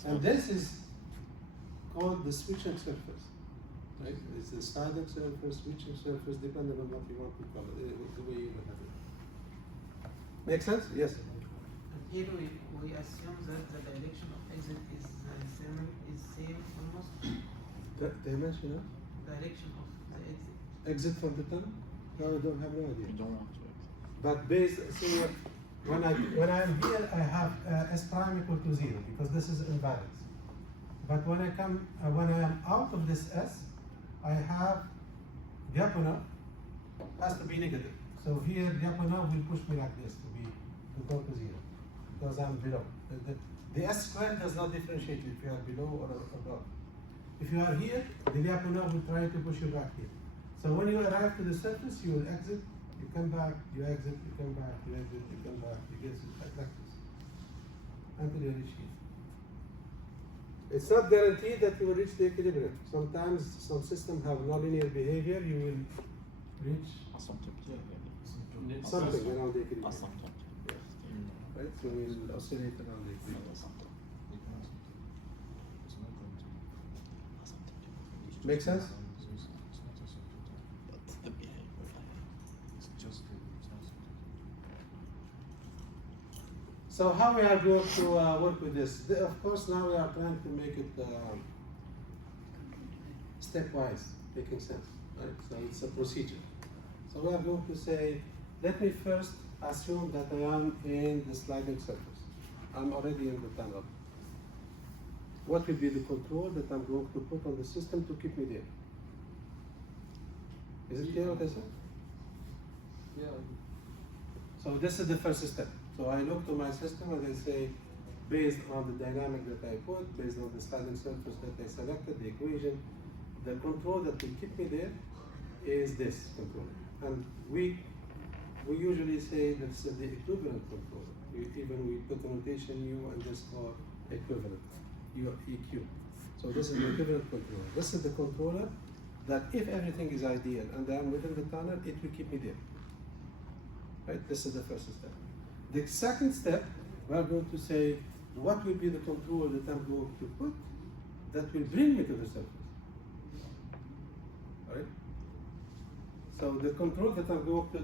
And this is called the switching surface. Right? It's the sliding surface, switching surface, depending on what you want to call it, the way you look at it. Make sense? Yes. And here we assume that the direction of exit is same almost. The dimension of Direction of the exit. exit from the tunnel? No, I don't have no idea. You don't want to. But see, when I'm here, I have s prime equal to 0 because this is imbalance. But when I am out of this s, I have Lyapunov has to be negative. So here Lyapunov will push me like this to go to 0 because I'm below. The s squared does not differentiate if you are below or above. If you are here, the Lyapunov will try to push you back here. So when you arrive to the surface, you will exit. You come back, you exit, you come back, you exit, you come back, you get like this until you reach here. It's not guaranteed that you will reach the equilibrium. Sometimes some systems have nonlinear behavior, you will reach something around the equilibrium. Right? So we will oscillate around the equilibrium. Make sense? So how we are going to work with this? Of course, now we are trying to make it stepwise, making sense, right? So it's a procedure. So we are going to say, let me first assume that I am in the sliding surface. I'm already in the tunnel. What will be the control that I'm going to put on the system to keep me there? Is it clear what I said? Yeah. So this is the first step. So I look to my system and I say, based on the dynamic that I put, based on the sliding surface that I selected, the equation, the control that will keep me there is this control. And we we usually say that's the equivalent controller. Even we put a notation U underscore equivalent, U EQ. So this is the equivalent controller. This is the controller that if everything is ideal and I am within the tunnel, it will keep me there. Right? This is the first step. The second step, we are going to say what will be the control that I'm going to put that will bring me to the surface. Right? So the control that I'm going to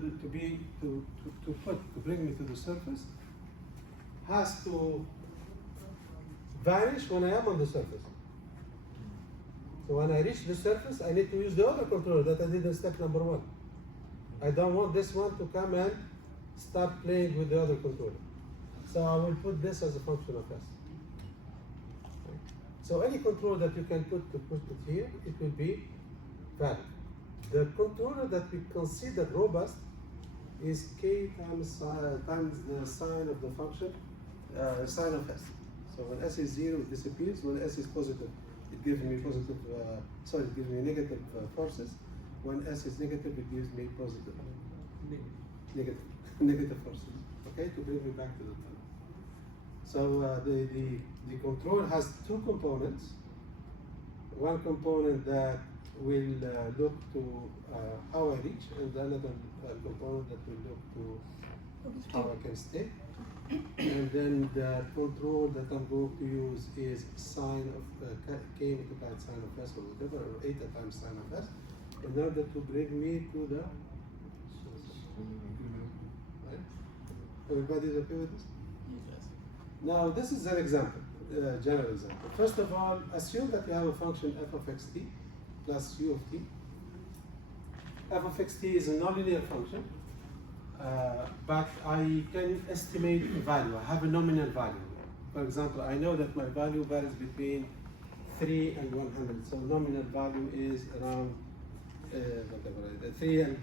bring me to the surface has to vanish when I am on the surface. So when I reach the surface, I need to use the other controller that I did in step number 1. I don't want this one to come and start playing with the other controller. So I will put this as a function of S. Okay. So any control that you can put it here, it will be valid. The controller that we consider robust is K times the sign of the function, sign of S. So when S is 0, it disappears. When S is positive, it gives me positive, it gives me negative forces. When S is negative, it gives me positive, negative forces. Okay, to bring me back to the tunnel. So the control has 2 components. One component that will look to how I reach, and another component that will look to how I can stay. And then the control that I'm going to use is sine of K multiplied sine of S or whatever, or eta times sine of S, in order to bring me to the. Right? Everybody's okay with this? Yes. Now this is an example, general example. First of all, assume that you have a function f of xt plus u of t. F of xt is a nonlinear function, but I can estimate a value. I have a nominal value. For example, I know that my value varies between 3 and 100. So nominal value is around 3 and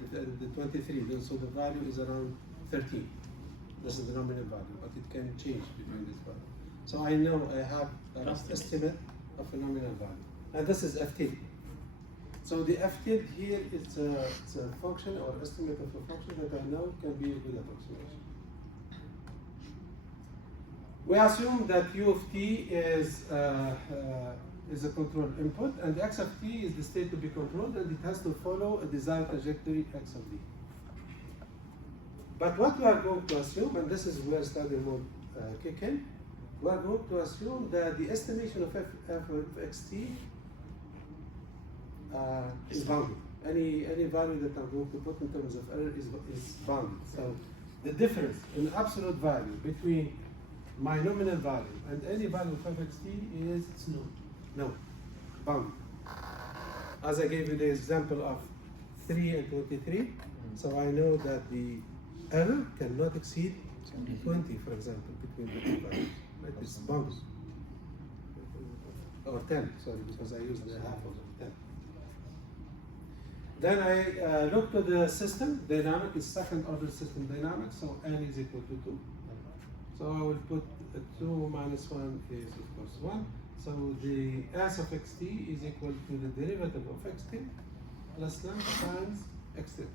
23. So the value is around 13. This is the nominal value, but it can change between this value. So I know I have an estimate of a nominal value, and this is f tilde. So the f tilde here is a function or estimate of a function that I know can be a good approximation. We assume that u of t is a control input, and x of t is the state to be controlled, and it has to follow a desired trajectory x of d. But what we are going to assume, and this is where study mode kick in, we are going to assume that the estimation of f of xt is bounded. Any value that I'm going to put in terms of error is bounded. So the difference in absolute value between my nominal value and any value of f of xt is no, bounded. As I gave you the example of 3 and 23, so I know that the error cannot exceed 20, for example, between the 2 values. Right? It's bounded. Or 10, sorry, because I used the half of it, 10. Then I look to the system dynamic, is second order system dynamic, so n is equal to 2. So I will put 2 minus 1 is of course 1. So the S of xt is equal to the derivative of xt plus lambda times xt.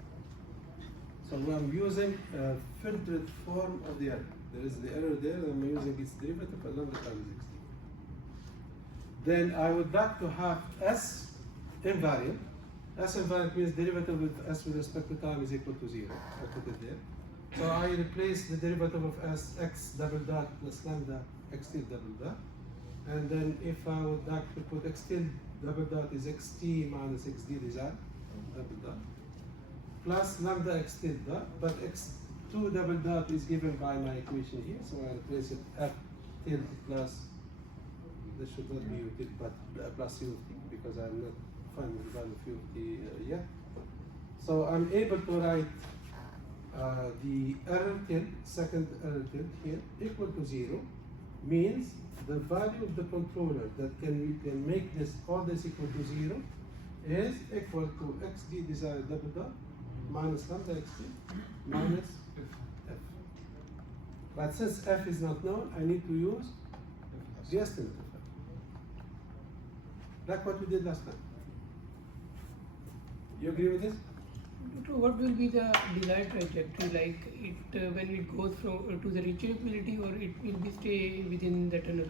So I'm using a filtered form of the error. There is the error there, and I'm using its derivative and lambda times xt. Then I would like to have S invariant. S invariant means derivative with S with respect to time is equal to 0. I put it there. So I replace the derivative of S x double dot plus lambda x tilde double dot. And then if I would like to put x tilde double dot is xt minus xd desired double dot plus lambda x tilde dot, but x2 double dot is given by my equation here, so I replace it f tilde plus, this should not be u tilde, but plus u of t, because I'm not finding the value of u of t yet. So I'm able to write the error tilde, second error tilde here, equal to 0, means the value of the controller that can make this all this equal to 0 is equal to xd desired double dot minus lambda xt minus f. But since f is not known, I need to use the estimate of f. Like what we did last time. You agree with this? So what will be the desired trajectory, like when it goes from to the reachability, or it will be stay within the tunnel?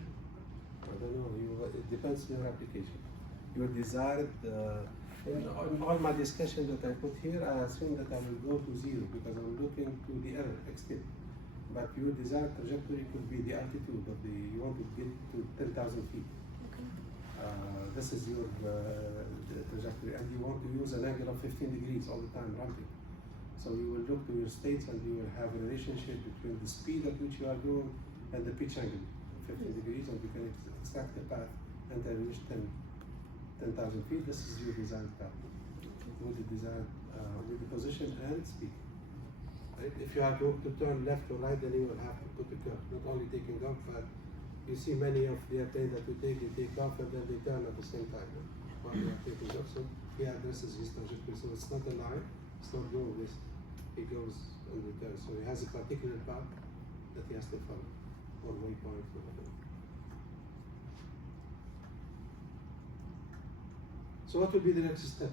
I don't know. It depends on your application. Your desired. In all my discussion that I put here, I assume that I will go to zero because I'm looking to the error extent. But your desired trajectory could be the altitude of the. You want to get to 10,000 feet. This is your trajectory, and you want to use an angle of 15 degrees all the time ramping. So you will look to your states, and you will have a relationship between the speed at which you are going and the pitch angle, 15 degrees, and you can extract the path until you reach 10,000 feet. This is your desired path with the desired with the position and speed. Right? If you are going to turn left or right, then you will have to put a curve, not only taking off, but you see many of the airplanes that you take off and then they turn at the same time while you are taking off. So he addresses his trajectory. So it's not a line, it's not going this. He goes on the turn. So he has a particular path that he has to follow, or waypoint or whatever. So what will be the next step?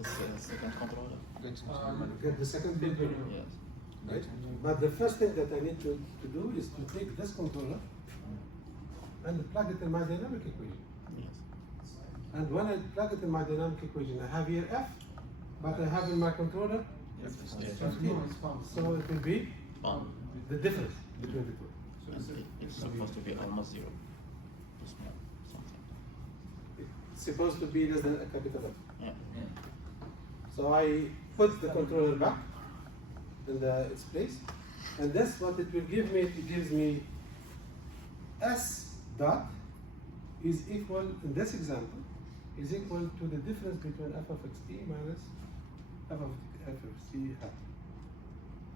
The second controller. Get the second filter. Yes. Right? But the first thing that I need to do is to take this controller and plug it in my dynamic equation. Yes. And when I plug it in my dynamic equation, I have here F, but I have in my controller Yes. 15. So it will be One. the difference between the two. And it's supposed to be almost zero. Too small. Something. It's supposed to be less than a capital F. Yeah. So I put the controller back in its place, and that's what it will give me. It gives me S dot is equal, in this example, is equal to the difference between f of xt minus f of xt hat.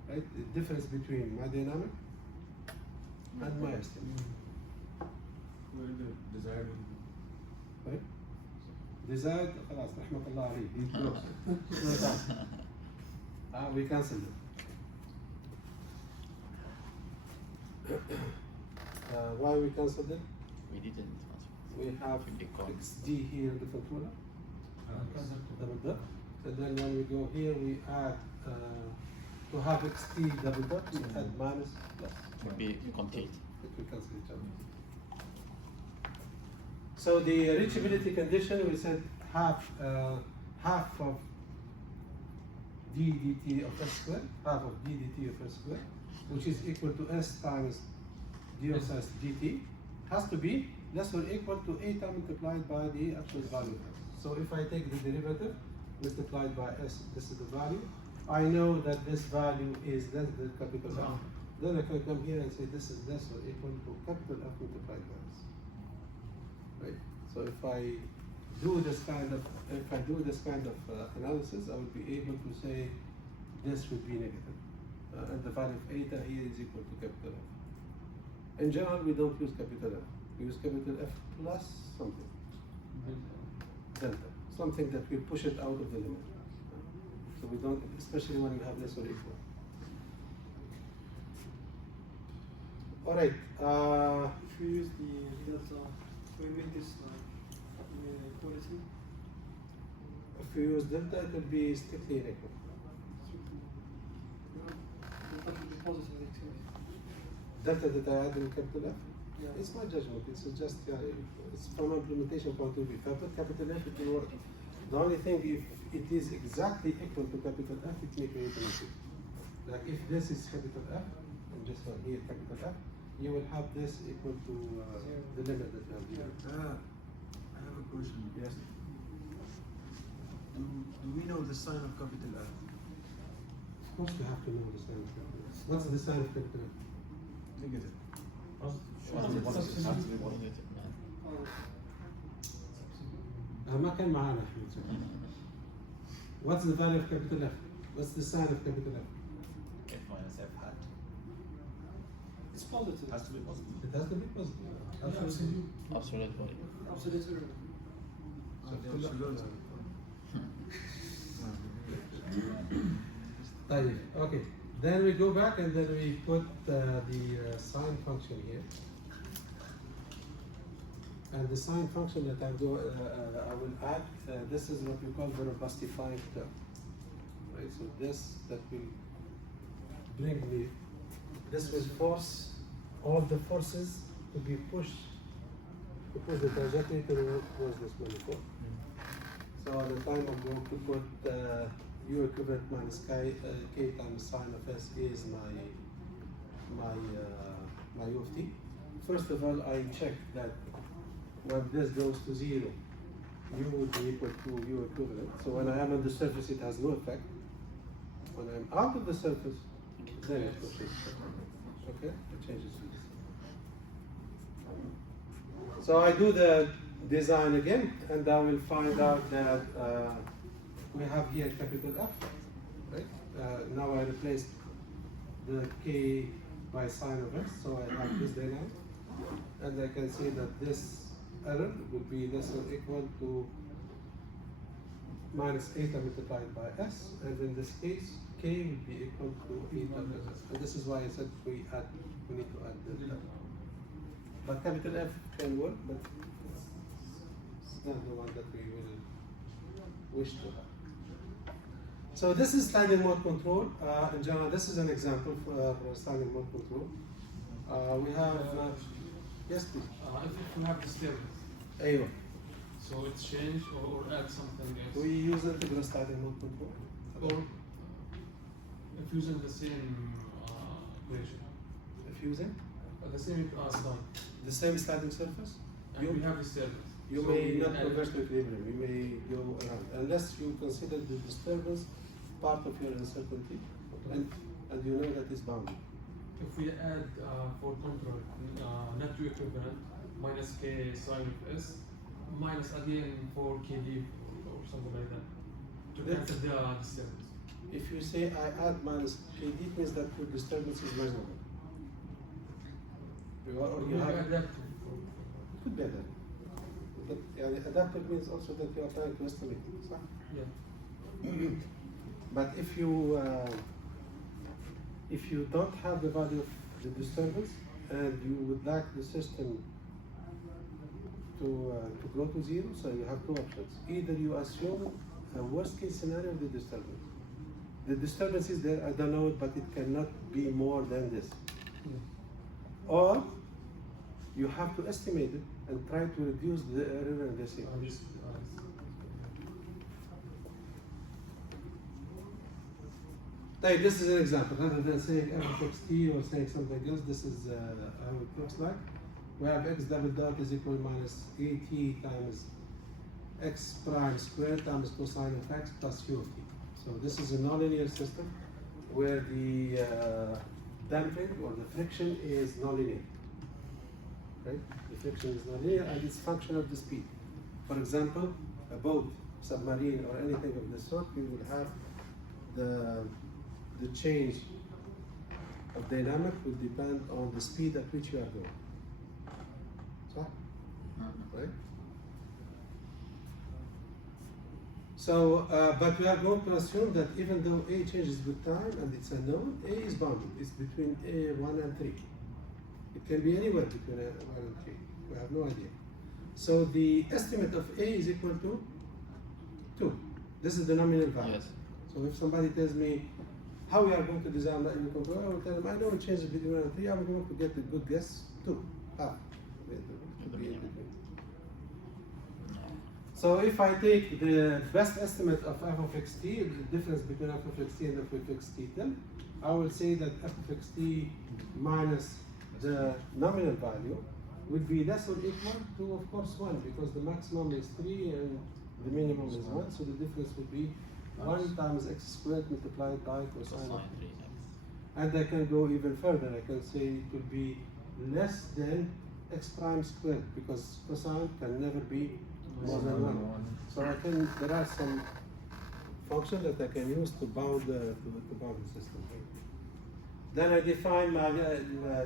Right? The difference between my dynamic and my estimate. Where the desired will be. Right? Desired, خلاص رحمة الله عليه. He's close. We cancelled it. Why we cancelled it? We didn't. We have XD here in the controller, double dot, and then when we go here, we add to have XT double dot, we add minus plus. To be complete. It will cancel each other. So the reachability condition, we said half of d dt of s squared, half of d dt of s squared, which is equal to s times d of s dt, has to be less or equal to eta multiplied by the actual value of s. So if I take the derivative multiplied by s, this is the value. I know that this value is less than capital F. Then I can come here and say this is less or equal to capital F multiplied by s. Right? So if I do this kind of analysis, I would be able to say this would be negative, and the value of eta here is equal to capital F. In general, we don't use capital F. We use capital F plus something, delta, something that will push it out of the limit. So we don't, especially when you have less or equal. All right. If you use the delta, we make this like equality. If you use delta, it will be strictly inequal. That will be positive actually. Delta that I add in capital F, Yeah. it's my judgment. It's just it's from an implementation point of view. If I put capital F, it will work. The only thing, if it is exactly equal to capital F, it may create an issue. Like if this is capital F, and this one here capital F, you will have this equal to the limit that you have here. I have a question. Yes. Do we know the sign of capital F? Of course, you have to know the sign of capital F. What's the sign of capital F? Negative. Positive. ما كان معانا احنا. What's the value of capital F? What's the sign of capital F? F minus F hat. It's positive. Has to be positive. It has to be positive. Absolute. Absolute value. Absolute error. طيب, okay. Then we go back and then we put the sine function here. And the sign function that I will add, this is what we call the robustifying term. Right, so that will bring me, this will force all the forces to be pushed to push the trajectory towards this manifold. So at the time I'm going to put U equivalent minus k times sine of s is my U of t. First of all, I check that when this goes to 0, U would be equal to U equivalent. So when I am on the surface, it has no effect. When I'm out of the surface, then it pushes. Okay, it changes. So I do the design again, and I will find out that we have here capital F, right? Now I replace the k by sine of s, so I have this dynamic, and I can see that this error would be less or equal to minus eta multiplied by s, and in this case, k would be equal to eta plus s. And this is why I said we need to add the term. But capital F can work, but it's not the one that we will wish to have. So this is sliding mode control. In general, this is an example for sliding mode control. We have, yes please. If we have this table, Aywa. so it's change or add something else. We use integral sliding mode control. Or if using the same equation, If using the same sign, the same sliding surface, and we have this table. you So may we not add- converge to equilibrium, you may go around, unless you consider the disturbance part of your uncertainty, and you know that it's bounded. If we add for control net to equivalent minus k sine of s minus again for kd or something like that to That- cancel the disturbance. If you say I add minus kd, it means that your disturbance is measurable. Or We you have, adapt it could be adaptive. But adaptive means also that you are trying to estimate it, صح? yeah. But if you don't have the value of the disturbance and you would like the system to go to 0, so you have two options. Either you assume a worst case scenario of the disturbance. The disturbance is there, I don't know it, but it cannot be more than this. Or you have to estimate it and try to reduce the error in this equation. Like, this is an example. Rather than saying f of xt or saying something else, this is how it looks like. We have x double dot is equal minus at times x prime squared times cosine of x plus u of t. So this is a nonlinear system where the damping or the friction is nonlinear. Right? The friction is nonlinear and it's function of the speed. For example, a boat, submarine, or anything of this sort, we will have the change of dynamic will depend on the speed at which you are going. So, right? So, but we are going to assume that even though A changes with time and it's unknown, A is bounded. It's between A1 and 3. It can be anywhere between A1 and 3. We have no idea. So the estimate of A is equal to 2. This is the nominal value. Yes. So if somebody tells me how we are going to design that in control, I will tell them I know it changes between 1 and 3. I'm going to get a good guess 2. Half. It could be in between. So if I take the best estimate of f of xt, the difference between f of xt and f of xt, then I will say that f of xt minus the nominal value would be less or equal to, of course, 1, because the maximum is 3 and the minimum is 1, so the difference would be 1 times x squared multiplied by cosine of x. And I can go even further. I can say it would be less than x prime squared, because cosine can never be more than 1. So I can, there are some functions that I can use to bound the system. Then I define my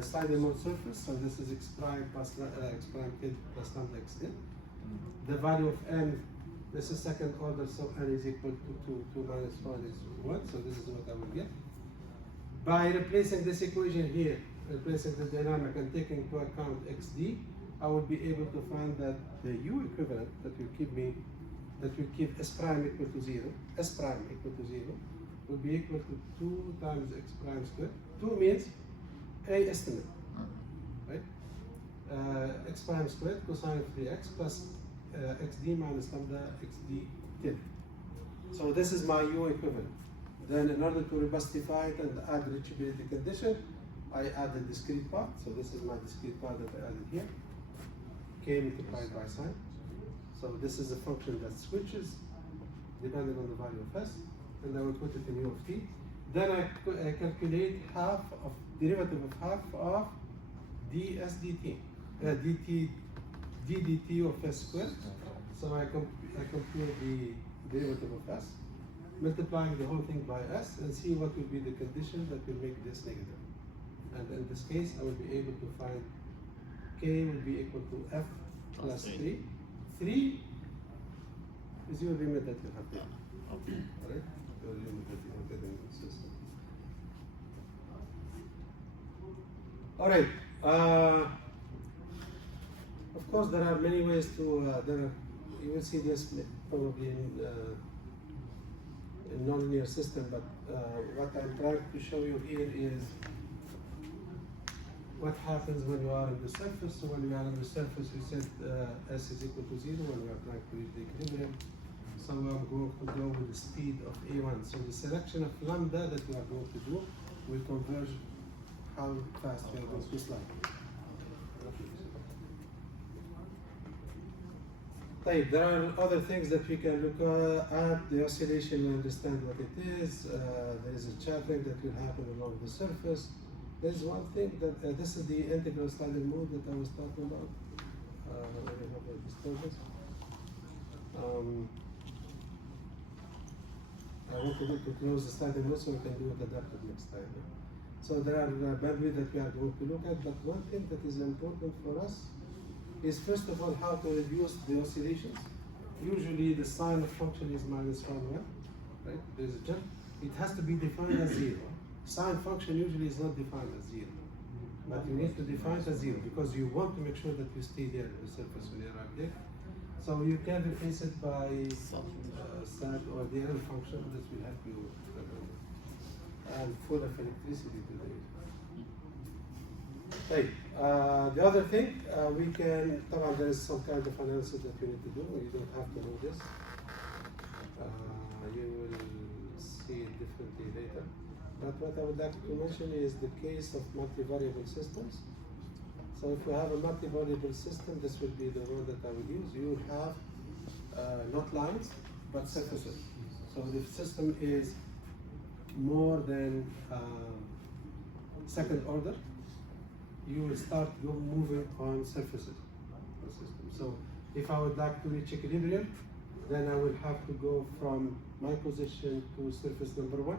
sliding mode surface. So this is x prime plus x prime kid plus lambda x kid. The value of n, this is second order, so n is equal to 2 minus 1 is 1. So this is what I will get. By replacing this equation here, replacing the dynamic and taking into account xd, I would be able to find that the U equivalent that will keep S prime equal to 0, S prime equal to 0, will be equal to 2 times X prime squared. 2 means A estimate, right? X prime squared cosine of 3x plus xd minus lambda xd tip. So this is my U equivalent. Then in order to robustify it and add reachability condition, I add the discrete part. So this is my discrete part that I added here. K multiplied by sine. So this is a function that switches depending on the value of S, and I will put it in U of t. Then I calculate derivative of half of ds dt, ddt of S squared. So I compute the derivative of S, multiplying the whole thing by S, and see what will be the condition that will make this negative. And in this case, I will be able to find K will be equal to F plus 3. 3 is your limit that you have there. Okay. Alright? Your limit that you have there in the system. Alright. Of course, there are many ways to. You will see this probably in nonlinear system, but what I'm trying to show you here is what happens when you are on the surface. So when you are on the surface, we set S is equal to 0 when we are trying to reach the equilibrium. So I'm going to go with the speed of A1. So the selection of lambda that we are going to do will converge how fast we are going to slide. Okay, there are other things that we can look at. The oscillation, we understand what it is. There is a chattering that will happen along the surface. There's one thing that this is the integral sliding mode that I was talking about. Let me have a disturbance. I want to close the sliding mode so we can do it adaptive next time. So there are bandwidth that we are going to look at, but one thing that is important for us is first of all how to reduce the oscillations. Usually the sign of function is minus 1, right? There's a jump. It has to be defined as 0. Sine function usually is not defined as 0, but you need to define it as 0 because you want to make sure that you stay there at the surface when you arrive there. So you can replace it by SAT or the other function that will help you and full of electricity today. Okay. The other thing we can, there is some kind of analysis that you need to do. You don't have to know this. You will see it differently later. But what I would like to mention is the case of multivariable systems. So if you have a multivariable system, this will be the one that I will use. You will have not lines, but surfaces. So the system is more than second order, you will start moving on surfaces of the system. So if I would like to reach equilibrium, then I will have to go from my position to surface number 1.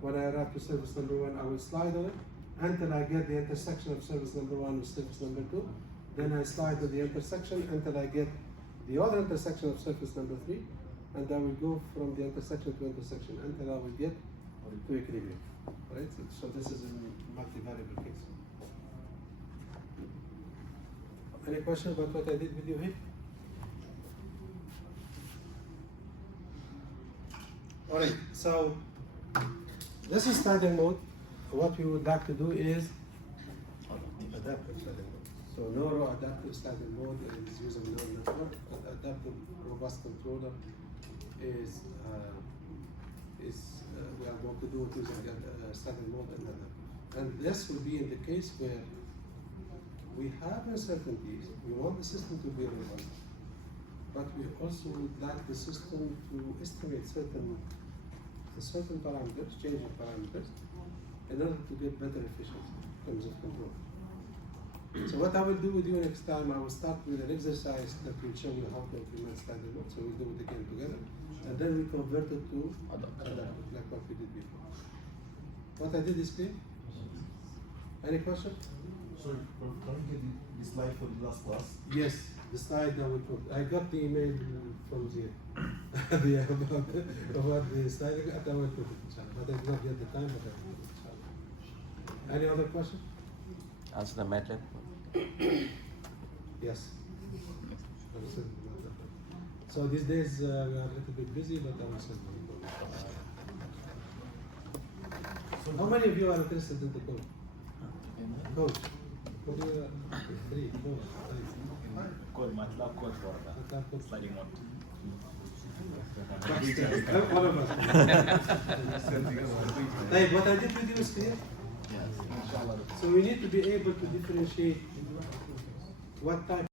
When I arrive to surface number 1, I will slide on it until I get the intersection of surface number 1 with surface number 2. Then I slide to the intersection until I get the other intersection of surface number 3. And I will go from the intersection to intersection until I will get to equilibrium. Right? So this is a multivariable case. Any question about what I did with you here? Alright, so this is sliding mode. What we would like to do is adaptive sliding mode. So neuroadaptive sliding mode is using neural network. Adaptive robust controller is we are going to do it using sliding mode and adaptive. And this will be in the case where we have uncertainties. We want the system to be robust, but we also would like the system to estimate certain parameters, changing parameters, in order to get better efficiency in terms of control. So what I will do with you next time, I will start with an exercise that will show you how to implement sliding mode. So we'll do it again together, and then we convert it to adaptive, like what we did before. What I did is clear? Any question? Sorry, can we get the slide for the last class? Yes, the slide I will put. I got the email from the about the slide. I will put it, but I did not get the time. But I will put it. Any other question? Answer the MATLAB. Yes. So these days we are a little bit busy, but I will send you. How many of you are interested in the code? Coach. What do you? 3, 4, 5. Code MATLAB code for MATLAB code. sliding mode. One of us. Hey, what I did with you is clear? Yes. So we need to be able to differentiate what type